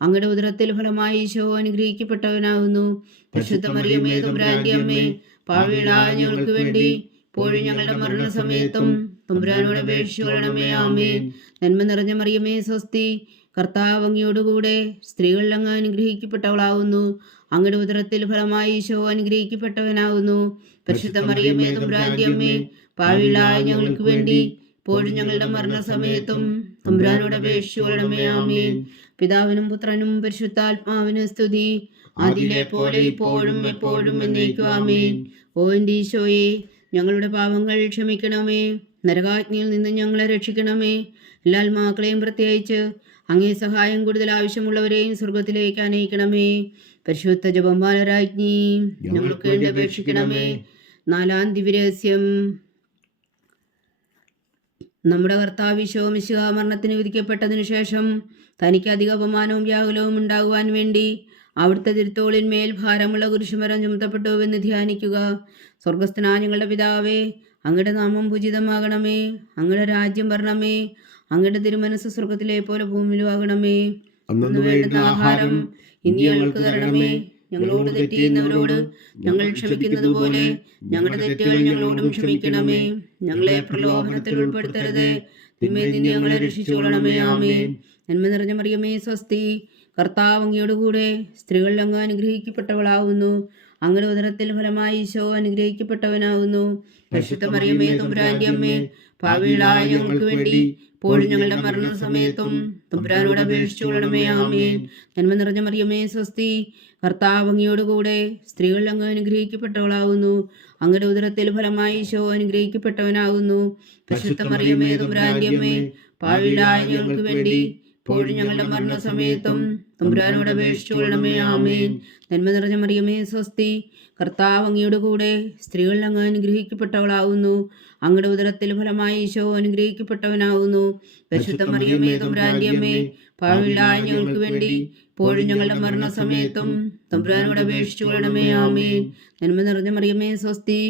അങ്ങയുടെ ഉദരത്തിൽ ഫലമായി ഈശോ അനുഗ്രഹിക്കപ്പെട്ടവനാകുന്നു. പരിശുദ്ധ മറിയമ്മേ തമ്പുരാന്റെ അമ്മേ, പാപികളായ ഞങ്ങൾക്ക് വേണ്ടി ഇപ്പോഴും ഞങ്ങളുടെ മരണസമയത്തും തമ്പുരാനോട് അപേക്ഷിച്ചു കൊള്ളണമേ. ആമേൻ. നന്മ നിറഞ്ഞ മറിയമ്മേ സ്വസ്തി, കർത്താവ് അങ്ങയോടുകൂടെ സ്ത്രീകളിൽ അങ്ങ് അനുഗ്രഹിക്കപ്പെട്ടവളാകുന്നു. അങ്ങയുടെ ഉദരത്തിൽ ഫലമായി ഈശോ അനുഗ്രഹിക്കപ്പെട്ടവനാകുന്നു. പരിശുദ്ധ മറിയമ്മേ തമ്പുരാന്റെ അമ്മേ, പാപികളായ ഞങ്ങൾക്ക് വേണ്ടി ഇപ്പോഴും ഞങ്ങളുടെ മരണസമയത്തും തമ്പുരാനോട് അപേക്ഷിച്ചു കൊള്ളണമേ. ആമേൻ. പിതാവിനും പുത്രനും പരിശുദ്ധാത്മാവിനും സ്തുതി, ആദിയിലെ പോലെ ഇപ്പോഴും എപ്പോഴും എന്നേക്കും. ആമേൻ. ഓ എൻ്റെ ഈശോയെ, ഞങ്ങളുടെ പാപങ്ങൾ ക്ഷമിക്കണമേ. നരകാജ്ഞയിൽ നിന്ന് ഞങ്ങളെ രക്ഷിക്കണമേ. എല്ലാ ആത്മാക്കളെയും പ്രത്യേകിച്ച് അങ്ങേ സഹായം കൂടുതൽ ആവശ്യമുള്ളവരെയും സ്വർഗത്തിലേക്ക് അനയിക്കണമേ. പരിശുദ്ധ ജപമാലരാജ്ഞി ഞങ്ങൾക്ക് വേണ്ടി അപേക്ഷിക്കണമേ. നാലാം ദിവ്യരഹസ്യം. നമ്മുടെ കർത്താവ് ഈശോ മിശിഹാ മരണത്തിന് വിധിക്കപ്പെട്ടതിനു ശേഷം തനിക്ക് അധിക അപമാനവും വ്യാകുലവും ഉണ്ടാകുവാൻ വേണ്ടി അവിടുത്തെ തിരുത്തോളിന്മേൽ ഭാരമുള്ള കുരിശുമരം ചുമത്തപ്പെട്ടുവെന്ന് ധ്യാനിക്കുക. സ്വർഗസ്ഥനായ ഞങ്ങളുടെ പിതാവേ, അങ്ങയുടെ നാമം പൂജിതമാകണമേ. അങ്ങയുടെ രാജ്യം വരണമേ. അങ്ങയുടെ തിരുമനസ് സ്വർഗത്തിലെ പോലെ ഭൂമിയിലും ആകണമേ. അന്ന് വേണ്ടുന്ന ആഹാരം ഇനി ഞങ്ങൾക്ക് തരണമേ. ഞങ്ങളോട് തെറ്റ് ചെയ്യുന്നവരോട് ഞങ്ങൾ ക്ഷമിക്കുന്നത് പോലെ ഞങ്ങളുടെ തെറ്റുകൾ ഞങ്ങളോടും ക്ഷമിക്കണമേ. ഞങ്ങളെ പ്രലോഭനത്തിൽ ഉൾപ്പെടുത്തരുത്, തിന്മയിൽ നിന്ന് ഞങ്ങളെ രക്ഷിച്ചുകൊള്ളണമേ. ആമേൻ. നന്മ നിറഞ്ഞ മറിയമേ സ്വസ്തി, കർത്താവ് അങ്ങയോടുകൂടെ സ്ത്രീകളിൽ അങ്ങ് അനുഗ്രഹിക്കപ്പെട്ടവളാവുന്നു. അങ്ങയുടെ ഉദരത്തിൽ ഫലമായി ഈശോ അനുഗ്രഹിക്കപ്പെട്ടവനാവുന്നു. പരിശുദ്ധ മറിയമേ തമ്പുരാന്റെ അമ്മേ, പാപികളായ ഞങ്ങൾക്ക് വേണ്ടി ഇപ്പോഴും ഞങ്ങളുടെ മരണസമയത്തും തമ്പുരാനോട് അപേക്ഷിച്ചുകൊള്ളണമേ. ആമേൻ. നന്മ നിറഞ്ഞ മറിയമേ സ്വസ്തി, കർത്താവ് അങ്ങയോടുകൂടെ സ്ത്രീകളിൽ അങ്ങ് അനുഗ്രഹിക്കപ്പെട്ടവളാവുന്നു. അങ്ങയുടെ ഉദരത്തിൽ ഫലമായി ഈശോ അനുഗ്രഹിക്കപ്പെട്ടവനാകുന്നു. പരിശുദ്ധ മറിയമേ തമ്പുരാന്റെ അമ്മേ, പാപികളായ ഞങ്ങൾക്ക് വേണ്ടി ഇപ്പോഴും ഞങ്ങളുടെ മരണസമയത്തും തമ്പുരാനോട് അപേക്ഷിച്ചുകൊള്ളണമേ. ആമേൻ. നന്മ നിറഞ്ഞ മറിയമേ സ്വസ്തി, കർത്താവ് അങ്ങയോടുകൂടെ സ്ത്രീകളിൽ അങ്ങ് അനുഗ്രഹിക്കപ്പെട്ടവളാവുന്നു. അങ്ങയുടെ ഉദരത്തിൽ ഫലമായി ഈശോ അനുഗ്രഹിക്കപ്പെട്ടവനാകുന്നു. പരിശുദ്ധ മറിയമേ തമ്പുരാന്റെ അമ്മേ, പാപികളായ ഞങ്ങൾക്ക് വേണ്ടി ഇപ്പോഴും ഞങ്ങളുടെ മരണസമയത്തും തമ്പുരാനോട് അപേക്ഷിച്ചുകൊള്ളണമേ. ആമേൻ. നന്മ നിറഞ്ഞ മറിയമേ സ്വസ്തി,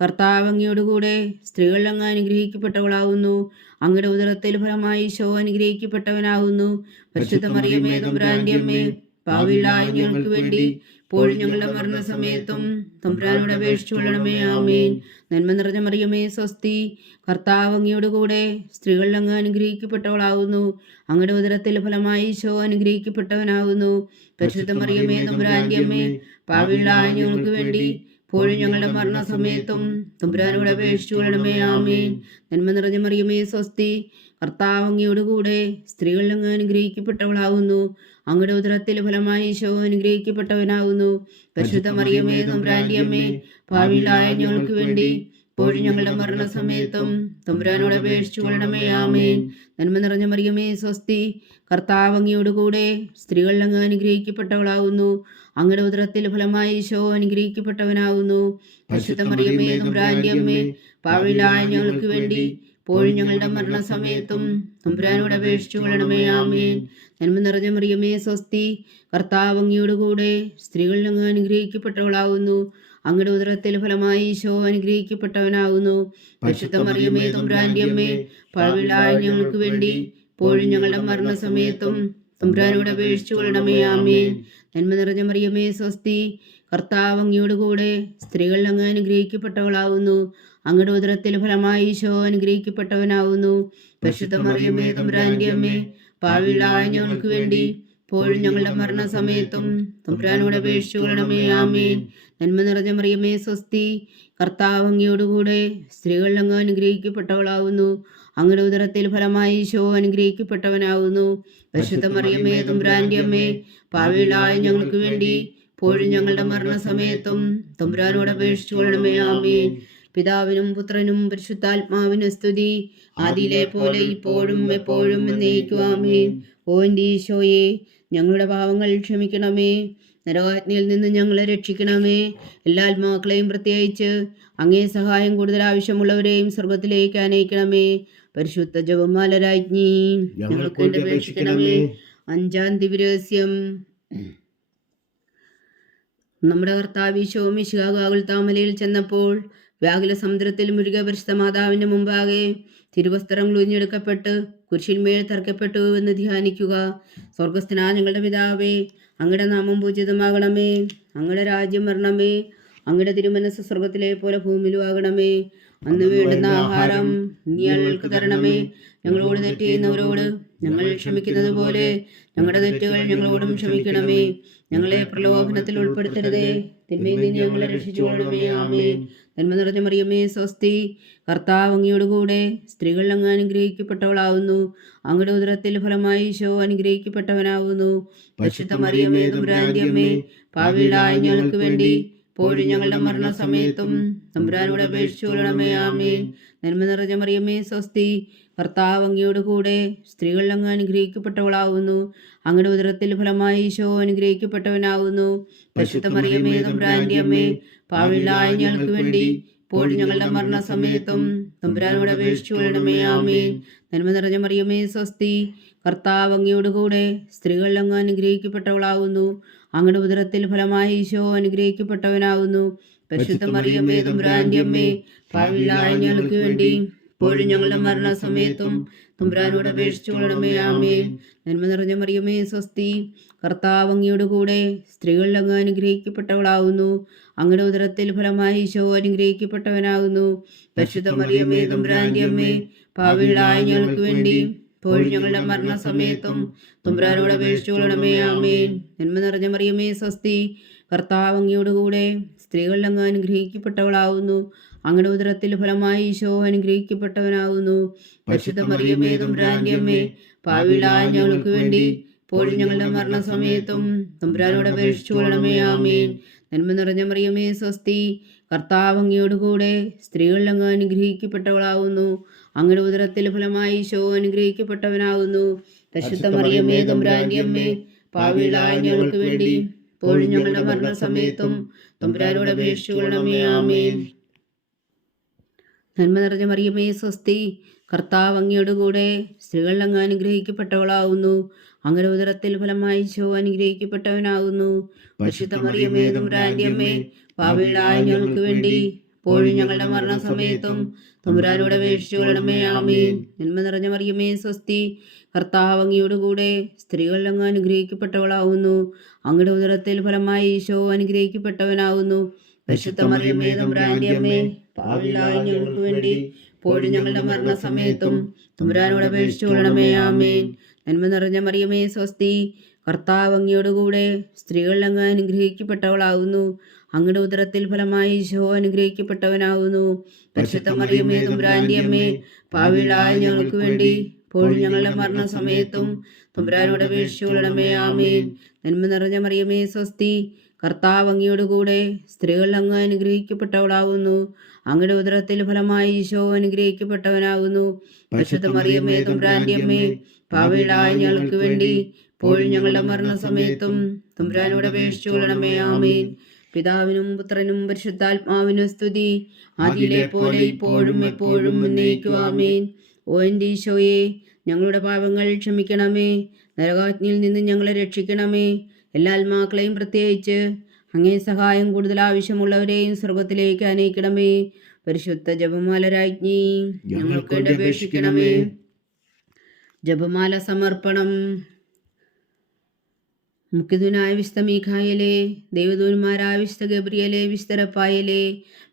കർത്താവ് അങ്ങയോടുകൂടെ സ്ത്രീകളിൽ അങ്ങ് അനുഗ്രഹിക്കപ്പെട്ടവളാവുന്നു. അങ്ങയുടെ ഉദരത്തിൽ ഫലമായി ഈശോ അനുഗ്രഹിക്കപ്പെട്ടവനാകുന്നു. പരിശുദ്ധ മറിയമേ തമ്പുരാന്റെ അമ്മേ, പാപികളായ ഞങ്ങൾക്ക് വേണ്ടി ഇപ്പോഴും ഞങ്ങളുടെ മരണസമയത്തും തമ്പുരാനോട് അപേക്ഷിച്ചുകൊള്ളണമേ. ആമേൻ. നന്മ നിറഞ്ഞ മറിയമേ സ്വസ്തി, കർത്താവ് അങ്ങയോടുകൂടെ സ്ത്രീകളിൽ അങ്ങ് അനുഗ്രഹിക്കപ്പെട്ടവളാകുന്നു. അങ്ങയുടെ ഉദരത്തിൽ ഫലമായി ഈശോ അനുഗ്രഹിക്കപ്പെട്ടവനാകുന്നു. പരിശുദ്ധ മറിയമേ തമ്പുരാന്റെ അമ്മേ, പാപികളായ ഞങ്ങൾക്ക് വേണ്ടി ഇപ്പോഴും ഞങ്ങളുടെ മരണസമയത്തും തമ്പുരാനോട് അപേക്ഷിച്ചുകൊള്ളണമേ. ആമേൻ. നന്മ നിറഞ്ഞ മറിയമേ സ്വസ്തി, കർത്താവ് അങ്ങയോടുകൂടെ സ്ത്രീകളിൽ അങ്ങ് അനുഗ്രഹിക്കപ്പെട്ടവളാകുന്നു. അങ്ങയുടെ ഉദരത്തിൽ ഫലമായി ഈശോ അനുഗ്രഹിക്കപ്പെട്ടവനാകുന്നു. പരിശുദ്ധ മറിയമേ തമ്പുരാന്റെ അമ്മേ, പാപികളായ ഞങ്ങൾക്ക് വേണ്ടി ഇപ്പോഴും ഞങ്ങളുടെ മരണസമയത്തും തമ്പുരാനോട് അപേക്ഷിച്ചുകൊള്ളണമേ. ആമേൻ. നന്മ നിറഞ്ഞ മറിയമേ സ്വസ്തി, കർത്താവ് അങ്ങയോടുകൂടെ സ്ത്രീകളിൽ അങ്ങ് അനുഗ്രഹിക്കപ്പെട്ടവളാകുന്നു. അങ്ങയുടെ ഉദരത്തിൽ ഫലമായി ഈശോ അനുഗ്രഹിക്കപ്പെട്ടവനാകുന്നു. പരിശുദ്ധ മറിയമേ തമ്പുരാന്റെ അമ്മേ, പാപികളായ ഞങ്ങൾക്ക് വേണ്ടി ഇപ്പോഴും ഞങ്ങളുടെ മരണസമയത്തും തമ്പുരാനോട് അപേക്ഷിച്ചുകൊള്ളണമേ. ആമേൻ. നന്മ നിറഞ്ഞ മറിയമേ സ്വസ്തി, കർത്താവ് അങ്ങയോടുകൂടെ സ്ത്രീകളിൽ അങ്ങ് അനുഗ്രഹിക്കപ്പെട്ടവളാകുന്നു. അങ്ങയുടെ ഉദരത്തിൽ ഫലമായി ഈശോ അനുഗ്രഹിക്കപ്പെട്ടവനാകുന്നു. പരിശുദ്ധ മറിയമേ തമ്പുരാന്റെ അമ്മേ, പാപികളായ ഞങ്ങൾക്ക് വേണ്ടി ഇപ്പോഴും ഞങ്ങളുടെ മരണസമയത്തും തമ്പുരാനോട് അപേക്ഷിച്ചുകൊള്ളണമേ. ആമേൻ. നന്മ നിറഞ്ഞ മറിയമേ സ്വസ്തി, കർത്താവ് അങ്ങയോടുകൂടെ സ്ത്രീകളിൽ അങ്ങ് അനുഗ്രഹിക്കപ്പെട്ടവളാകുന്നു. അങ്ങയുടെ ഉദരത്തിൽ ഫലമായി ഈശോ അനുഗ്രഹിക്കപ്പെട്ടവനാകുന്നു. പരിശുദ്ധ മറിയമേ തമ്പുരാന്റെ അമ്മേ, പാപികളായ ഞങ്ങൾക്ക് വേണ്ടി ഇപ്പോഴും ഞങ്ങളുടെ മരണസമയത്തും തമ്പുരാനോട് അപേക്ഷിച്ചുകൊള്ളണമേ. ആമേൻ. നന്മ നിറഞ്ഞ മറിയമേ സ്വസ്തി, കർത്താവ് അങ്ങയോടുകൂടെ സ്ത്രീകളിൽ അങ്ങ് അനുഗ്രഹിക്കപ്പെട്ടവളാകുന്നു. അങ്ങയുടെ ഉദരത്തിൽ ഫലമായി ഈശോ അനുഗ്രഹിക്കപ്പെട്ടവനാകുന്നു. പരിശുദ്ധ മറിയമേ തമ്പുരാന്റെ അമ്മേ, പാപികളായ ഞങ്ങൾക്ക് വേണ്ടി ഇപ്പോഴും ഞങ്ങളുടെ മരണസമയത്തും തമ്പുരാനോട് അപേക്ഷിച്ചുകൊള്ളണമേ. ആമേൻ. പിതാവിനും പുത്രനും പരിശുദ്ധാത്മാവിനും സ്തുതി, ആദിയിലെ പോലെ ഇപ്പോഴും എപ്പോഴും എന്നേക്കും. ആമേൻ. ഓ എൻ്റെ ഈശോയെ, ഞങ്ങളുടെ പാവങ്ങൾ ക്ഷമിക്കണമേ. നരകാഗ്നിയിൽ നിന്ന് ഞങ്ങളെ രക്ഷിക്കണമേ. എല്ലാ ആത്മാക്കളെയും പ്രത്യേകിച്ച് അങ്ങേ സഹായം കൂടുതൽ ആവശ്യമുള്ളവരെയും സ്വർഗത്തിലേക്ക് അനയിക്കണമേ. പരിശുദ്ധ ജപമാലരാജ്ഞി ഞങ്ങൾക്ക് വേണ്ടി അപേക്ഷിക്കണമേ. അഞ്ചാം ദിവ്യരഹസ്യം. നമ്മുടെ കർത്താവ് ഈശോ മിശിഹാ ഗാഗുൽത്താമലയിൽ ചെന്നപ്പോൾ വ്യാകുല സമുദ്രത്തിൽ മുഴുകിയ പരിശുദ്ധ മാതാവിന്റെ മുമ്പാകെ തിരുവസ്ത്രങ്ങൾ ഉരിഞ്ഞെടുക്കപ്പെട്ട് കുരിശിന്മേൽ തറക്കപ്പെട്ടു എന്ന് ധ്യാനിക്കുക. സ്വർഗസ്ഥനായ ഞങ്ങളുടെ പിതാവേ, അങ്ങയുടെ നാമം പൂജിതമാകണമേ. അങ്ങയുടെ രാജ്യം വരണമേ. അങ്ങയുടെ തിരുമനസ് സ്വർഗത്തിലെ പോലെ ഭൂമിയിലും ആകണമേ. അന്ന് വേണ്ടുന്ന ആഹാരം നീ ഞങ്ങൾക്ക് തരണമേ. ഞങ്ങളോട് തെറ്റ് ചെയ്യുന്നവരോട് ഞങ്ങൾ ക്ഷമിക്കുന്നത് പോലെ ഞങ്ങളുടെ തെറ്റുകൾ ഞങ്ങളോടും ക്ഷമിക്കണമേ. ഞങ്ങളെ പ്രലോഭനത്തിൽ ഉൾപ്പെടുത്തരുതേ, തിന്മയിൽ നിന്ന് ഞങ്ങളെ രക്ഷിച്ചുകൊള്ളണമേ. ആമേൻ. നന്മ നിറഞ്ഞ മറിയമേ സ്വസ്തി, കർത്താവ് അങ്ങയോടുകൂടെ സ്ത്രീകൾ അങ്ങ് അനുഗ്രഹിക്കപ്പെട്ടവളാവുന്നു. അങ്ങയുടെ ഉദരത്തിൽ ഫലമായി ഈശോ അനുഗ്രഹിക്കപ്പെട്ടവനാവുന്നു. പരിശുദ്ധ മറിയമേ തമ്പുരാന്റെ അമ്മേ, പാപികളായ ഞങ്ങൾക്ക് വേണ്ടി ഇപ്പോഴും ഞങ്ങളുടെ മരണസമയത്തും തമ്പുരാനോട് അപേക്ഷിച്ചു കൊള്ളണമേ. ആമേൻ. നന്മ നിറഞ്ഞ മറിയമേ സ്വസ്തി, കർത്താവ് അങ്ങയോട് കൂടെ സ്ത്രീകളിൽ അങ്ങ് അനുഗ്രഹിക്കപ്പെട്ടവളാവുന്നു. അങ്ങയുടെ ഉദരത്തിൽ ഫലമായി ഈശോ അനുഗ്രഹിക്കപ്പെട്ടവനാവുന്നു. പരിശുദ്ധ മറിയമേ തമ്പുരാന്റെ അമ്മേ, പാപികളായ ഞങ്ങൾക്ക് വേണ്ടി ഇപ്പോഴും ഞങ്ങളുടെ മരണസമയത്തും തമ്പുരാനോട് അപേക്ഷിച്ചു കൊള്ളണമേ. ആമേൻ. നന്മ നിറഞ്ഞ മറിയമേ സ്വസ്തി, കർത്താവ് അങ്ങയോട് കൂടെ സ്ത്രീകളിൽ അങ്ങ് അനുഗ്രഹിക്കപ്പെട്ടവളാവുന്നു. അങ്ങയുടെ ഉദരത്തിൽ ഫലമായി ഈശോ അനുഗ്രഹിക്കപ്പെട്ടവനാവുന്നു. പരിശുദ്ധ മറിയമേ തമ്പുരാന്റെ അമ്മേ, പാപികളായ ഞങ്ങൾക്ക് വേണ്ടി ഇപ്പോഴും ഞങ്ങളുടെ മരണസമയത്തും തമ്പുരാനോട് അപേക്ഷിച്ചു കൊള്ളണമേ. ആമേൻ. നന്മ നിറഞ്ഞ മറിയമേ സ്വസ്തി, കർത്താവ് അങ്ങയോട് കൂടെ സ്ത്രീകളിൽ അങ്ങ് അനുഗ്രഹിക്കപ്പെട്ടവളാവുന്നു. അങ്ങയുടെ ഉദരത്തിൽ ഫലമായി ഈശോ അനുഗ്രഹിക്കപ്പെട്ടവനാകുന്നു. പരിശുദ്ധ മറിയമേ തമ്പുരാന്റെ അമ്മേ, പാപികളായ ഞങ്ങൾക്ക് വേണ്ടി ഇപ്പോഴും ഞങ്ങളുടെ മരണസമയത്തും തമ്പുരാനോട് അപേക്ഷിച്ചു കൊള്ളണമേ. ആമേൻ. നന്മ നിറഞ്ഞ മറിയമേ സ്വസ്തി, കർത്താവ് അങ്ങയോട് കൂടെ സ്ത്രീകളിൽ അങ്ങ് അനുഗ്രഹിക്കപ്പെട്ടവളാവുന്നു. അങ്ങയുടെ ഉദരത്തിൽ ഫലമായി ഈശോ അനുഗ്രഹിക്കപ്പെട്ടവനാകുന്നു. പരിശുദ്ധ മറിയമേ തമ്പുരാന്റെ അമ്മേ, പാപികളായ ഞങ്ങൾക്ക് വേണ്ടി ഇപ്പോഴും ഞങ്ങളുടെ മരണസമയത്തും തമ്പുരാനോട് അപേക്ഷിച്ചു കൊള്ളണമേ. ആമേൻ. നന്മ നിറഞ്ഞ മറിയമേ സ്വസ്തി, കർത്താവ് അങ്ങയോട് കൂടെ സ്ത്രീകളിൽ അങ്ങ് അനുഗ്രഹിക്കപ്പെട്ടവളാവുന്നു. അങ്ങയുടെ ഉദരത്തിൽ ഫലമായി ഈശോ അനുഗ്രഹിക്കപ്പെട്ടവനാകുന്നു. പരിശുദ്ധ മറിയമേ തമ്പുരാന്റെ അമ്മേ, പാപികളായ ഞങ്ങൾക്ക് വേണ്ടി ഇപ്പോഴും ഞങ്ങളുടെ മരണസമയത്തും തമ്പുരാനോട് അപേക്ഷിച്ചു കൊള്ളണമേ. ആമേൻ. നന്മ നിറഞ്ഞ മറിയമേ സ്വസ്തി, കർത്താവ് അങ്ങയോട് കൂടെ സ്ത്രീകളിൽ അങ്ങ് അനുഗ്രഹിക്കപ്പെട്ടവളാവുന്നു. അങ്ങയുടെ ഉദരത്തിൽ ഫലമായി ഈശോ അനുഗ്രഹിക്കപ്പെട്ടവനാകുന്നു. പരിശുദ്ധ മറിയമേ തമ്പുരാന്റെ അമ്മേ, പാപികളായ ഞങ്ങൾക്ക് വേണ്ടി ഇപ്പോഴും ഞങ്ങളുടെ മരണസമയത്തും തമ്പുരാനോട് അപേക്ഷിച്ചു കൊള്ളണമേ. ആമേൻ. നന്മ നിറഞ്ഞ മറിയമേ സ്വസ്തി, കർത്താവ് അങ്ങയോട് കൂടെ സ്ത്രീകളിൽ അങ്ങ് അനുഗ്രഹിക്കപ്പെട്ടവളാവുന്നു. അങ്ങയുടെ ഉദരത്തിൽ ഫലമായി ഈശോ അനുഗ്രഹിക്കപ്പെട്ടവനാകുന്നു. പരിശുദ്ധ മറിയമേ തമ്പുരാന്റെ അമ്മേ, പാപികളായ ഞങ്ങൾക്ക് വേണ്ടി ഇപ്പോഴും ഞങ്ങളുടെ മരണസമയത്തും തമ്പുരാനോട് അപേക്ഷിച്ചു കൊള്ളണമേ. ആമേൻ. നന്മ നിറഞ്ഞ മറിയമേ സ്വസ്തി, കർത്താവ് അങ്ങയോട് കൂടെ സ്ത്രീകളിൽ അങ്ങ് അനുഗ്രഹിക്കപ്പെട്ടവളാകുന്നു. അങ്ങയുടെ ഉദരത്തിൽ ഫലമായി ഈശോ അനുഗ്രഹിക്കപ്പെട്ടവനാകുന്നു. പരിശുദ്ധ മറിയമേ തമ്പുരാന്റെ അമ്മേ, പാപികളായ ഞങ്ങൾക്ക് വേണ്ടി ഇപ്പോഴും ഞങ്ങളുടെ മരണസമയത്തും തമ്പുരാനോട് അപേക്ഷിച്ചു കൊള്ളണമേ. ആമേൻ. നന്മ നിറഞ്ഞ മറിയമേ സ്വസ്തി, കർത്താവ് അങ്ങയോട് കൂടെ സ്ത്രീകളിൽ അങ്ങ് അനുഗ്രഹിക്കപ്പെട്ടവളാകുന്നു. അങ്ങയുടെ ഉദരത്തിൽ ഫലമായി ഈശോ അനുഗ്രഹിക്കപ്പെട്ടവനാകുന്നു. പരിശുദ്ധ മറിയമേ തമ്പുരാന്റെ അമ്മേ, പാപികളായ ഞങ്ങൾക്ക് വേണ്ടി ഇപ്പോഴും ഞങ്ങളുടെ മരണസമയത്തും തമ്പുരാനോട് അപേക്ഷിച്ചു കൊള്ളണമേ. ആമേൻ. പിതാവിനും പുത്രനും പരിശുദ്ധാത്മാവിനും സ്തുതി, ആദിയിലെ പോലെ ഇപ്പോഴും എപ്പോഴും എന്നേക്കും. ആമേൻ. ഓ എൻ്റെ ഈശോയെ, ഞങ്ങളുടെ പാപങ്ങൾ ക്ഷമിക്കണമേ. നരകാഗ്നിയിൽ നിന്ന് ഞങ്ങളെ രക്ഷിക്കണമേ. എല്ലാ ആത്മാക്കളെയും പ്രത്യേകിച്ച് അങ്ങേ സഹായം കൂടുതൽ ആവശ്യമുള്ളവരെയും സ്വർഗത്തിലേക്ക് അനയിക്കണമേ. പരിശുദ്ധ ജപമാല രാജ്ഞി, ഞങ്ങൾക്ക് വേണ്ടി അപേക്ഷിക്കണമേ. ജപമാല സമർപ്പണം. മുഖ്യദൂനായ വിശുദ്ധ മീഖായേലേ, ദൈവദൂന്മാരായ വിശുദ്ധ ഗബ്രിയേലേ, വിശുദ്ധ റഫായേലേ,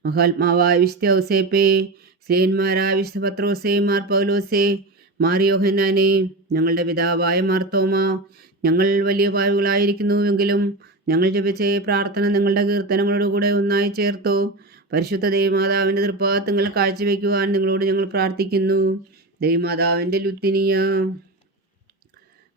മഹാത്മാവായ വിശുദ്ധ ഔസേപ്പേ, സ്ലേന്മാരായ വിശുദ്ധ പത്രോസേ, മാർ പൗലോസേ, മാർ യോഹന്നാനെ, ഞങ്ങളുടെ പിതാവായ മാർത്തോമ, ഞങ്ങൾ വലിയ പാപികളായിരിക്കുന്നുവെങ്കിലും ഞങ്ങൾ ജപിച്ച പ്രാർത്ഥന നിങ്ങളുടെ കീർത്തനങ്ങളോടുകൂടെ ഒന്നായി ചേർത്തു. പരിശുദ്ധ ദൈവമാതാവിൻ്റെ തൃപ്പാദങ്ങൾ കാഴ്ചവെക്കുവാൻ നിങ്ങളോട് ഞങ്ങൾ പ്രാർത്ഥിക്കുന്നു. ദൈവമാതാവിൻ്റെ ലുത്തിനിയ.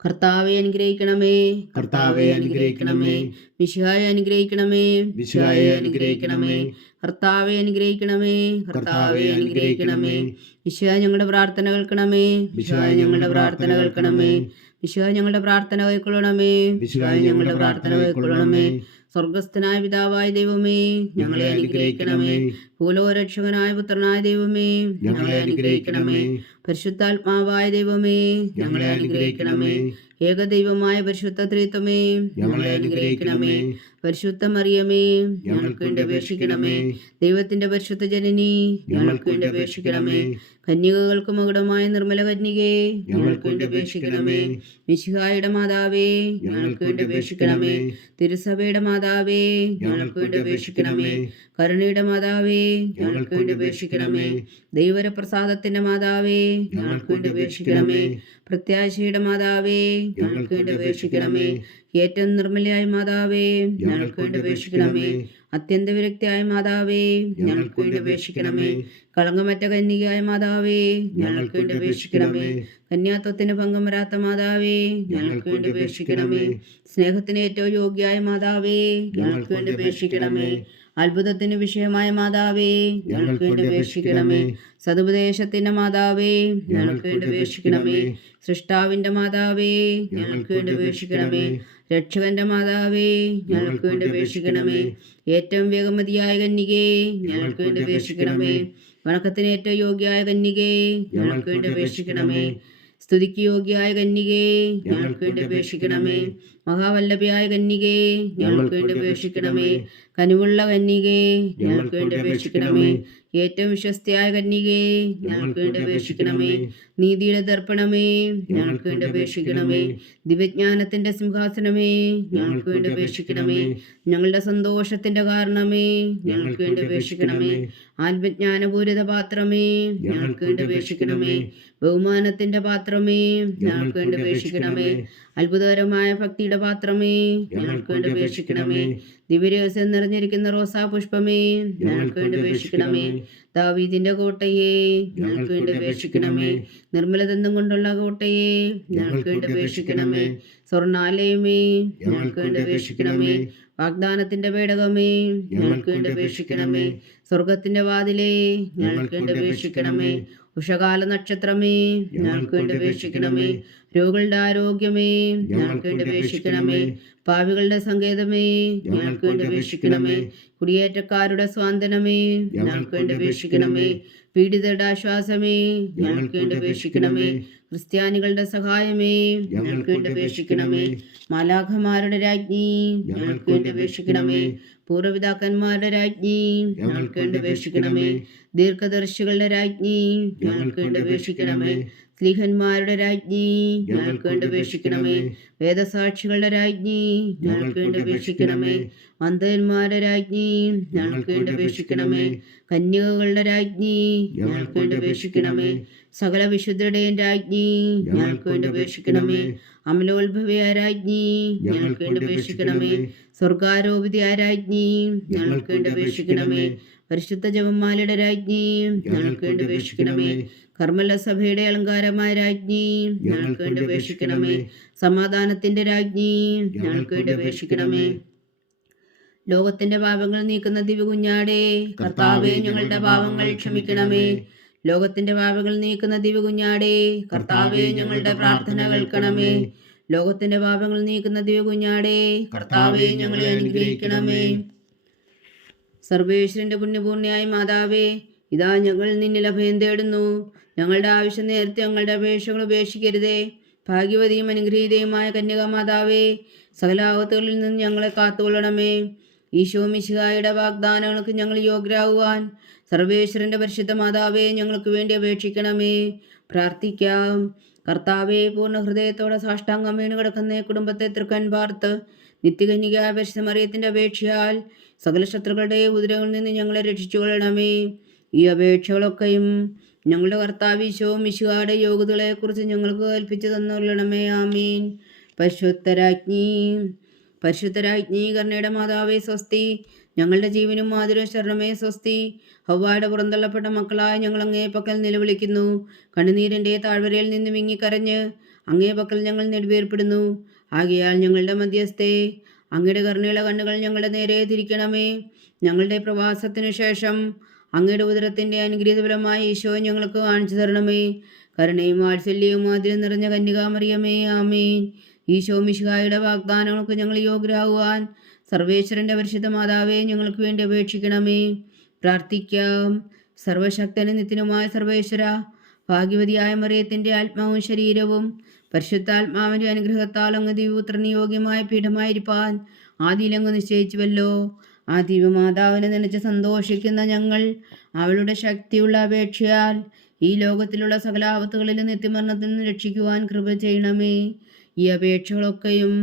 കർത്താവെ അനുഗ്രഹിക്കണമേ, കർത്താവെ അനുഗ്രഹിക്കണമേ. മിശിഹായെ അനുഗ്രഹിക്കണമേ, മിശിഹായെ അനുഗ്രഹിക്കണമേ. കർത്താവെ അനുഗ്രഹിക്കണമേ, കർത്താവെ അനുഗ്രഹിക്കണമേ. മിശിഹാ ഞങ്ങളുടെ പ്രാർത്ഥന കേൾക്കണമേ, മിശിഹാ ഞങ്ങളുടെ പ്രാർത്ഥന കേൾക്കണമേ. മിശിഹാ ഞങ്ങളുടെ പ്രാർത്ഥന കൈക്കൊള്ളണമേ, മിശിഹാ ഞങ്ങളുടെ പ്രാർത്ഥന കൈക്കൊള്ളണമേ. സ്വർഗസ്ഥനായ പിതാവായ ദൈവമേ, ഞങ്ങളെ അനുഗ്രഹിക്കണമേ. ഭൂലോകരക്ഷകനായ പുത്രനായ ദൈവമേ, ഞങ്ങളെ അനുഗ്രഹിക്കണമേ. പരിശുദ്ധാത്മാവായ ദൈവമേ, ഞങ്ങളെ അനുഗ്രഹിക്കണമേ. ഏകദൈവമായ പരിശുദ്ധ ത്രിത്വമേ, ഞങ്ങളെ അനുഗ്രഹിക്കണമേ. പരിശുദ്ധ മറിയമേ, ഞങ്ങൾക്ക് വേണ്ടി അപേക്ഷിക്കണമേ. ദൈവത്തിന്റെ പരിശുദ്ധ ജനനി, ഞങ്ങൾക്ക് വേണ്ടി അപേക്ഷിക്കണമേ. കന്യകകൾക്ക് മകുടമായ നിർമ്മല കന്യകേ, ഞങ്ങൾക്ക് വേണ്ടി അപേക്ഷിക്കണമേ. മിശിഹായുടെ മാതാവേ, ഞങ്ങൾക്ക് വേണ്ടി അപേക്ഷിക്കണമേ. തിരുസഭയുടെ മാതാവേ, ഞങ്ങൾക്ക് വേണ്ടി അപേക്ഷിക്കണമേ. കരുണയുടെ മാതാവേ, ഞങ്ങൾക്ക് വേണ്ടി അപേക്ഷിക്കണമേ. ദൈവരപ്രസാദത്തിന്റെ മാതാവേ, ഞങ്ങൾക്ക് വേണ്ടി അപേക്ഷിക്കണമേ. പ്രത്യാശയുടെ മാതാവേ, ഞങ്ങൾക്ക് വേണ്ടി അപേക്ഷിക്കണമേ. ഏറ്റവും നിർമ്മലയായ മാതാവേ, ഞങ്ങൾക്ക് വേണ്ടി അപേക്ഷിക്കണമേ. അത്യന്ത വിരക്തിയായ മാതാവേ, ഞങ്ങൾക്ക് വേണ്ടി അപേക്ഷിക്കണമേ. കളങ്കമറ്റ കന്യകയായ മാതാവേ, ഞങ്ങൾക്ക് വേണ്ടി അപേക്ഷിക്കണമേ. കന്യാത്വത്തിന് ഭംഗം വരാത്ത മാതാവേ, ഞങ്ങൾക്ക് വേണ്ടി അപേക്ഷിക്കണമേ. സ്നേഹത്തിന് ഏറ്റവും യോഗ്യയായ മാതാവേ, ഞങ്ങൾക്ക് വേണ്ടി അപേക്ഷിക്കണമേ. അത്ഭുതത്തിന് വിഷയമായ മാതാവേ, ഞങ്ങൾക്ക് വേണ്ടി അപേക്ഷിക്കണമേ. സതുപദേശത്തിന്റെ മാതാവേ, ഞങ്ങൾക്ക് വേണ്ടി അപേക്ഷിക്കണമേ. സൃഷ്ടാവിന്റെ മാതാവേ, ഞങ്ങൾക്ക് വേണ്ടി അപേക്ഷിക്കണമേ. രക്ഷകന്റെ മാതാവേ, ഞങ്ങൾക്ക് വേണ്ടി അപേക്ഷിക്കണമേ. ഏറ്റവും വേഗമതിയായ കന്യകേ, ഞങ്ങൾക്ക് വേണ്ടി അപേക്ഷിക്കണമേ. വണക്കത്തിന് ഏറ്റവും യോഗ്യയായ കന്യകേ, ഞങ്ങൾക്ക് വേണ്ടി അപേക്ഷിക്കണമേ. സ്തുതിക്ക് യോഗ്യയായ കന്യകേ, ഞങ്ങൾക്ക് വേണ്ടി അപേക്ഷിക്കണമേ. മഹാവല്ലഭയായ കന്യകേ, ഞങ്ങൾക്ക് വേണ്ടി അപേക്ഷിക്കണമേ. കനിവുള്ള കന്യകേ, ഞങ്ങൾക്ക് വേണ്ടി അപേക്ഷിക്കണമേ. ഏറ്റവും വിശ്വസ്തയായ കന്യകേ, ഞങ്ങൾക്ക് വേണ്ടി അപേക്ഷിക്കണമേ. നീതിയുടെ ദർപ്പണമേ, ഞങ്ങൾക്ക് വേണ്ടി അപേക്ഷിക്കണമേ. ദിവ്യജ്ഞാനത്തിന്റെ സിംഹാസനമേ, ഞങ്ങൾക്ക് വേണ്ടി അപേക്ഷിക്കണമേ. ഞങ്ങളുടെ സന്തോഷത്തിന്റെ കാരണമേ, ഞങ്ങൾക്ക് വേണ്ടി അപേക്ഷിക്കണമേ. ആത്മജ്ഞാനപൂരിത പാത്രമേ, ഞങ്ങൾക്ക് വേണ്ടി അപേക്ഷിക്കണമേ. ബഹുമാനത്തിന്റെ പാത്രമേ, ഞങ്ങൾക്ക് വേണ്ടി അപേക്ഷിക്കണമേ. അത്ഭുതകരമായ ഭക്തിയുടെ പാത്രമേ, ഞങ്ങൾക്ക് വേണ്ടി അപേക്ഷിക്കണമേ. ദിവ്യരഹസ്യം നിറഞ്ഞിരിക്കുന്ന റോസാ പുഷ്പമേ, ഞങ്ങൾക്ക് വേണ്ടി അപേക്ഷിക്കണമേ. ദാവീദിന്റെ കോട്ടയെ, ഞങ്ങൾക്ക് വേണ്ടി അപേക്ഷിക്കണമേ. നിർമ്മലദന്തം കൊണ്ടുള്ള കോട്ടയെ, ഞങ്ങൾക്ക് വേണ്ടി അപേക്ഷിക്കണമേ. സ്വർണാലയമേ, ഞങ്ങൾക്ക് വേണ്ടി അപേക്ഷിക്കണമേ. വാഗ്ദാനത്തിന്റെ പേടകമേ, ഞങ്ങൾക്ക് വേണ്ടി അപേക്ഷിക്കണമേ. സ്വർഗത്തിന്റെ വാതിലേ, ഞങ്ങൾക്ക് വേണ്ടി അപേക്ഷിക്കണമേ. ഉഷകാല നക്ഷത്രമേ, ഞങ്ങൾക്ക് വേണ്ടി അപേക്ഷിക്കണമേ. രോഗികളുടെ ആരോഗ്യമേ, ഞങ്ങൾക്ക് വേണ്ടി അപേക്ഷിക്കണമേ. പാപികളുടെ സങ്കേതമേ, ഞങ്ങൾക്ക് വേണ്ടി അപേക്ഷിക്കണമേ. കുടിയേറ്റക്കാരുടെ സ്വാന്തനമേ, ഞങ്ങൾക്ക് വേണ്ടി അപേക്ഷിക്കണമേ. പീഡിതരുടെ ആശ്വാസമേ, ഞങ്ങൾക്ക് വേണ്ടി അപേക്ഷിക്കണമേ. ക്രിസ്ത്യാനികളുടെ സഹായമേ, ഞങ്ങൾക്ക് വേണ്ടി അപേക്ഷിക്കണമേ. മാലാഖമാരുടെ രാജ്ഞി, ഞങ്ങൾക്ക് വേണ്ടി അപേക്ഷിക്കണമേ. പൂർവ്വപിതാക്കന്മാരുടെ രാജ്ഞി, ഞങ്ങൾക്ക് വേണ്ടി അപേക്ഷിക്കണമേ. ദീർഘദർശികളുടെ രാജ്ഞി, ഞങ്ങൾക്ക് വേണ്ടി അപേക്ഷിക്കണമേ. സ്ലീഹന്മാരുടെ രാജ്ഞി, ഞങ്ങൾക്ക് വേണ്ടി അപേക്ഷിക്കണമേ. വേദസാക്ഷികളുടെ രാജ്ഞി, ഞങ്ങൾക്ക് വേണ്ടി അപേക്ഷിക്കണമേ. മന്ദന്മാരുടെ രാജ്ഞി, ഞങ്ങൾക്ക് വേണ്ടി അപേക്ഷിക്കണമേ. കന്യകകളുടെ രാജ്ഞി, ഞങ്ങൾക്ക് വേണ്ടി അപേക്ഷിക്കണമേ. സകല വിശുദ്ധരുടെയും രാജ്ഞി, ഞങ്ങൾക്ക് വേണ്ടി അപേക്ഷിക്കണമേ. അമലോത്ഭവയായ രാജ്ഞി, ഞങ്ങൾക്ക് വേണ്ടി അപേക്ഷിക്കണമേ. സ്വർഗാരോപിതയായ രാജ്ഞി, ഞങ്ങൾക്ക് വേണ്ടി അപേക്ഷിക്കണമേ. പരിശുദ്ധ ജപമാലയുടെ രാജ്ഞി, ഞങ്ങൾക്ക് വേണ്ടി അപേക്ഷിക്കണമേ. കർമ്മല സഭയുടെ അലങ്കാരമായ രാജ്ഞി, ഞങ്ങൾക്ക് വേണ്ടി അപേക്ഷിക്കണമേ. സമാധാനത്തിന്റെ രാജ്ഞി, ഞങ്ങൾക്ക് വേണ്ടി അപേക്ഷിക്കണമേ. ലോകത്തിന്റെ പാപങ്ങൾ നീക്കുന്ന ദിവ്യകുഞ്ഞാടേ, കർത്താവേ ഞങ്ങളുടെ പാപങ്ങൾ ക്ഷമിക്കണമേ. ലോകത്തിന്റെ പാപങ്ങൾ നീക്കുന്ന ദിവ്യകുഞ്ഞാടേ, കർത്താവേ ഞങ്ങളുടെ പ്രാർത്ഥന കേൾക്കണമേ. ലോകത്തിന്റെ പാപങ്ങൾ നീക്കുന്ന ദിവ്യകുഞ്ഞാടേ, കർത്താവേ ഞങ്ങളെ അനുഗ്രഹിക്കണമേ. സർവേശ്വരന്റെ പുണ്യപൂർണ്ണയായ മാതാവേ, ഇതാ ഞങ്ങൾ നിന്നിൽ അഭയം തേടുന്നു. ഞങ്ങളുടെ ആവശ്യം നേരത്തെ ഞങ്ങളുടെ അപേക്ഷകൾ ഉപേക്ഷിക്കരുതേ. ഭാഗ്യവതിയും അനുഗ്രഹീതയുമായ കന്യകാമാതാവേ, സകല ആപത്തുകളിൽ നിന്ന് ഞങ്ങളെ കാത്തുകൊള്ളണമേ. ഈശോ മിശിഹായുടെ വാഗ്ദാനങ്ങൾക്ക് ഞങ്ങൾ യോഗ്യരാകുവാൻ സർവേശ്വരന്റെ പരിശുദ്ധ മാതാവേ, ഞങ്ങൾക്ക് വേണ്ടി അപേക്ഷിക്കണമേ. പ്രാർത്ഥിക്കാം. കർത്താവെ, പൂർണ്ണ ഹൃദയത്തോടെ സാഷ്ടാംഗം വീണ് കിടക്കുന്ന കുടുംബത്തെ തൃക്കൻ പാർത്ത് നിത്യകന്യകായ പരിശുദ്ധ മറിയത്തിന്റെ അപേക്ഷയാൽ സകല ശത്രുക്കളുടെ ഉദരങ്ങളിൽ നിന്ന് ഞങ്ങളെ രക്ഷിച്ചുകൊള്ളണമേ. ഈ അപേക്ഷകളൊക്കെയും ഞങ്ങളുടെ കർത്താവ് ഈശോ മിശിഹായുടെ യോഗ്യതകളെക്കുറിച്ച് ഞങ്ങൾക്ക് കൽപ്പിച്ചു തന്നുകൊള്ളണമേ. ആമീൻ. പരിശുദ്ധരാജ്ഞി കരുണയുടെ മാതാവേ സ്വസ്തി. ഞങ്ങളുടെ ജീവനും മാതുരം ശരണമേ സ്വസ്തി. ഹവ്വായുടെ പുറന്തള്ളപ്പെട്ട മക്കളായ ഞങ്ങൾ അങ്ങേ പക്കൽ നിലവിളിക്കുന്നു. കണ്ണുനീരിൻ്റെ താഴ്വരയിൽ നിന്ന് വിങ്ങിക്കരഞ്ഞ് അങ്ങേ പക്കൽ ഞങ്ങൾ നെടുവേർപ്പെടുന്നു. ആകയാൽ ഞങ്ങളുടെ മധ്യസ്ഥേ, അങ്ങയുടെ കരുണയുള്ള കണ്ണുകൾ ഞങ്ങളുടെ നേരെ തിരിക്കണമേ. ഞങ്ങളുടെ പ്രവാസത്തിനു ശേഷം അങ്ങയുടെ ഉദരത്തിൻ്റെ അനുഗ്രഹീതഫലമായ ഈശോ ഞങ്ങൾക്ക് കാണിച്ചു തരണമേ. കരുണയും വാത്സല്യവും ആദ്യം നിറഞ്ഞ കന്യകാമറിയമേ, ആമേൻ. ഈശോ മിശിഹായുടെ വാഗ്ദാനങ്ങൾക്ക് ഞങ്ങൾ യോഗ്യരാകുവാൻ സർവേശ്വരന്റെ പരിശുദ്ധ മാതാവേ, ഞങ്ങൾക്ക് വേണ്ടി അപേക്ഷിക്കണമേ. പ്രാർത്ഥിക്കാം. സർവശക്തനും നിത്യനുമായ സർവേശ്വര, ഭാഗ്യവതിയായ മറിയത്തിൻ്റെ ആത്മാവും ശരീരവും പരിശുദ്ധാത്മാവിൻ്റെ അനുഗ്രഹത്താൽ അങ്ങ് ദിവ്യപുത്രന് യോഗ്യമായ പീഠമായിരിക്കാൻ ആദിയിലങ്ങ് നിശ്ചയിച്ചുവല്ലോ. ആ ദിവ്യമാതാവിനെ നനച്ച് സന്തോഷിക്കുന്ന ഞങ്ങൾ അവളുടെ ശക്തിയുള്ള അപേക്ഷയാൽ ഈ ലോകത്തിലുള്ള സകല ആപത്തുകളിലും നിത്യമരണത്തിൽ നിന്ന് രക്ഷിക്കുവാൻ കൃപ ചെയ്യണമേ. ഈ അപേക്ഷകളൊക്കെയും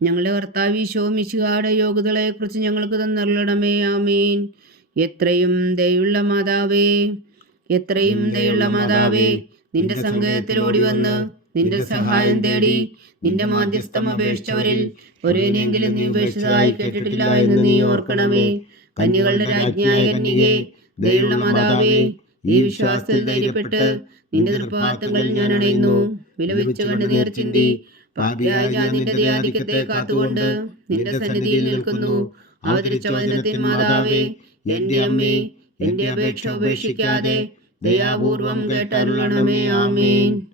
ഞങ്ങളുടെ കർത്താവ് ഈശോ മിശിഹായുടെ യോഗ്യതകളെക്കുറിച്ച് ഞങ്ങൾക്ക് തന്നരുളണമേ. ആമീൻ. എത്രയും ദയുള്ള മാതാവേ, നിന്റെ സങ്കേതത്തിൽ ഓടി വന്ന് നിന്റെ സഹായം തേടി നിന്റെ മാധ്യസ്ഥം അപേക്ഷിച്ചവരിൽ ഒരേനെങ്കിലും നീ ഉപേക്ഷിച്ചതായി കേട്ടിട്ടില്ല എന്ന് നീ ഓർക്കണമേ. കന്യകളുടെ രാജ്ഞിയായ കന്യകേ, ദയുള്ള മാതാവേ, ഈ വിശ്വാസത്തിൽ ധൈര്യപ്പെട്ട് നിന്റെ തൃപ്പാദങ്ങളിൽ ഞാൻ അണയുന്നു. വിലപിച്ച് കണ്ണുനീർ ചിന്തി പാപിയായ ഞാൻ നിന്റെ ദയാധിക്യത്തെ കാത്തുകൊണ്ട് നിന്റെ സന്നിധിയിൽ നിൽക്കുന്നു. അവതരിച്ച വചനത്തിൻ മാതാവേ, എന്റെ അമ്മേ, എന്റെ അപേക്ഷ ഉപേക്ഷിക്കാതെ ദയാപൂർവം കേട്ടരുളണമേ. ആമേൻ.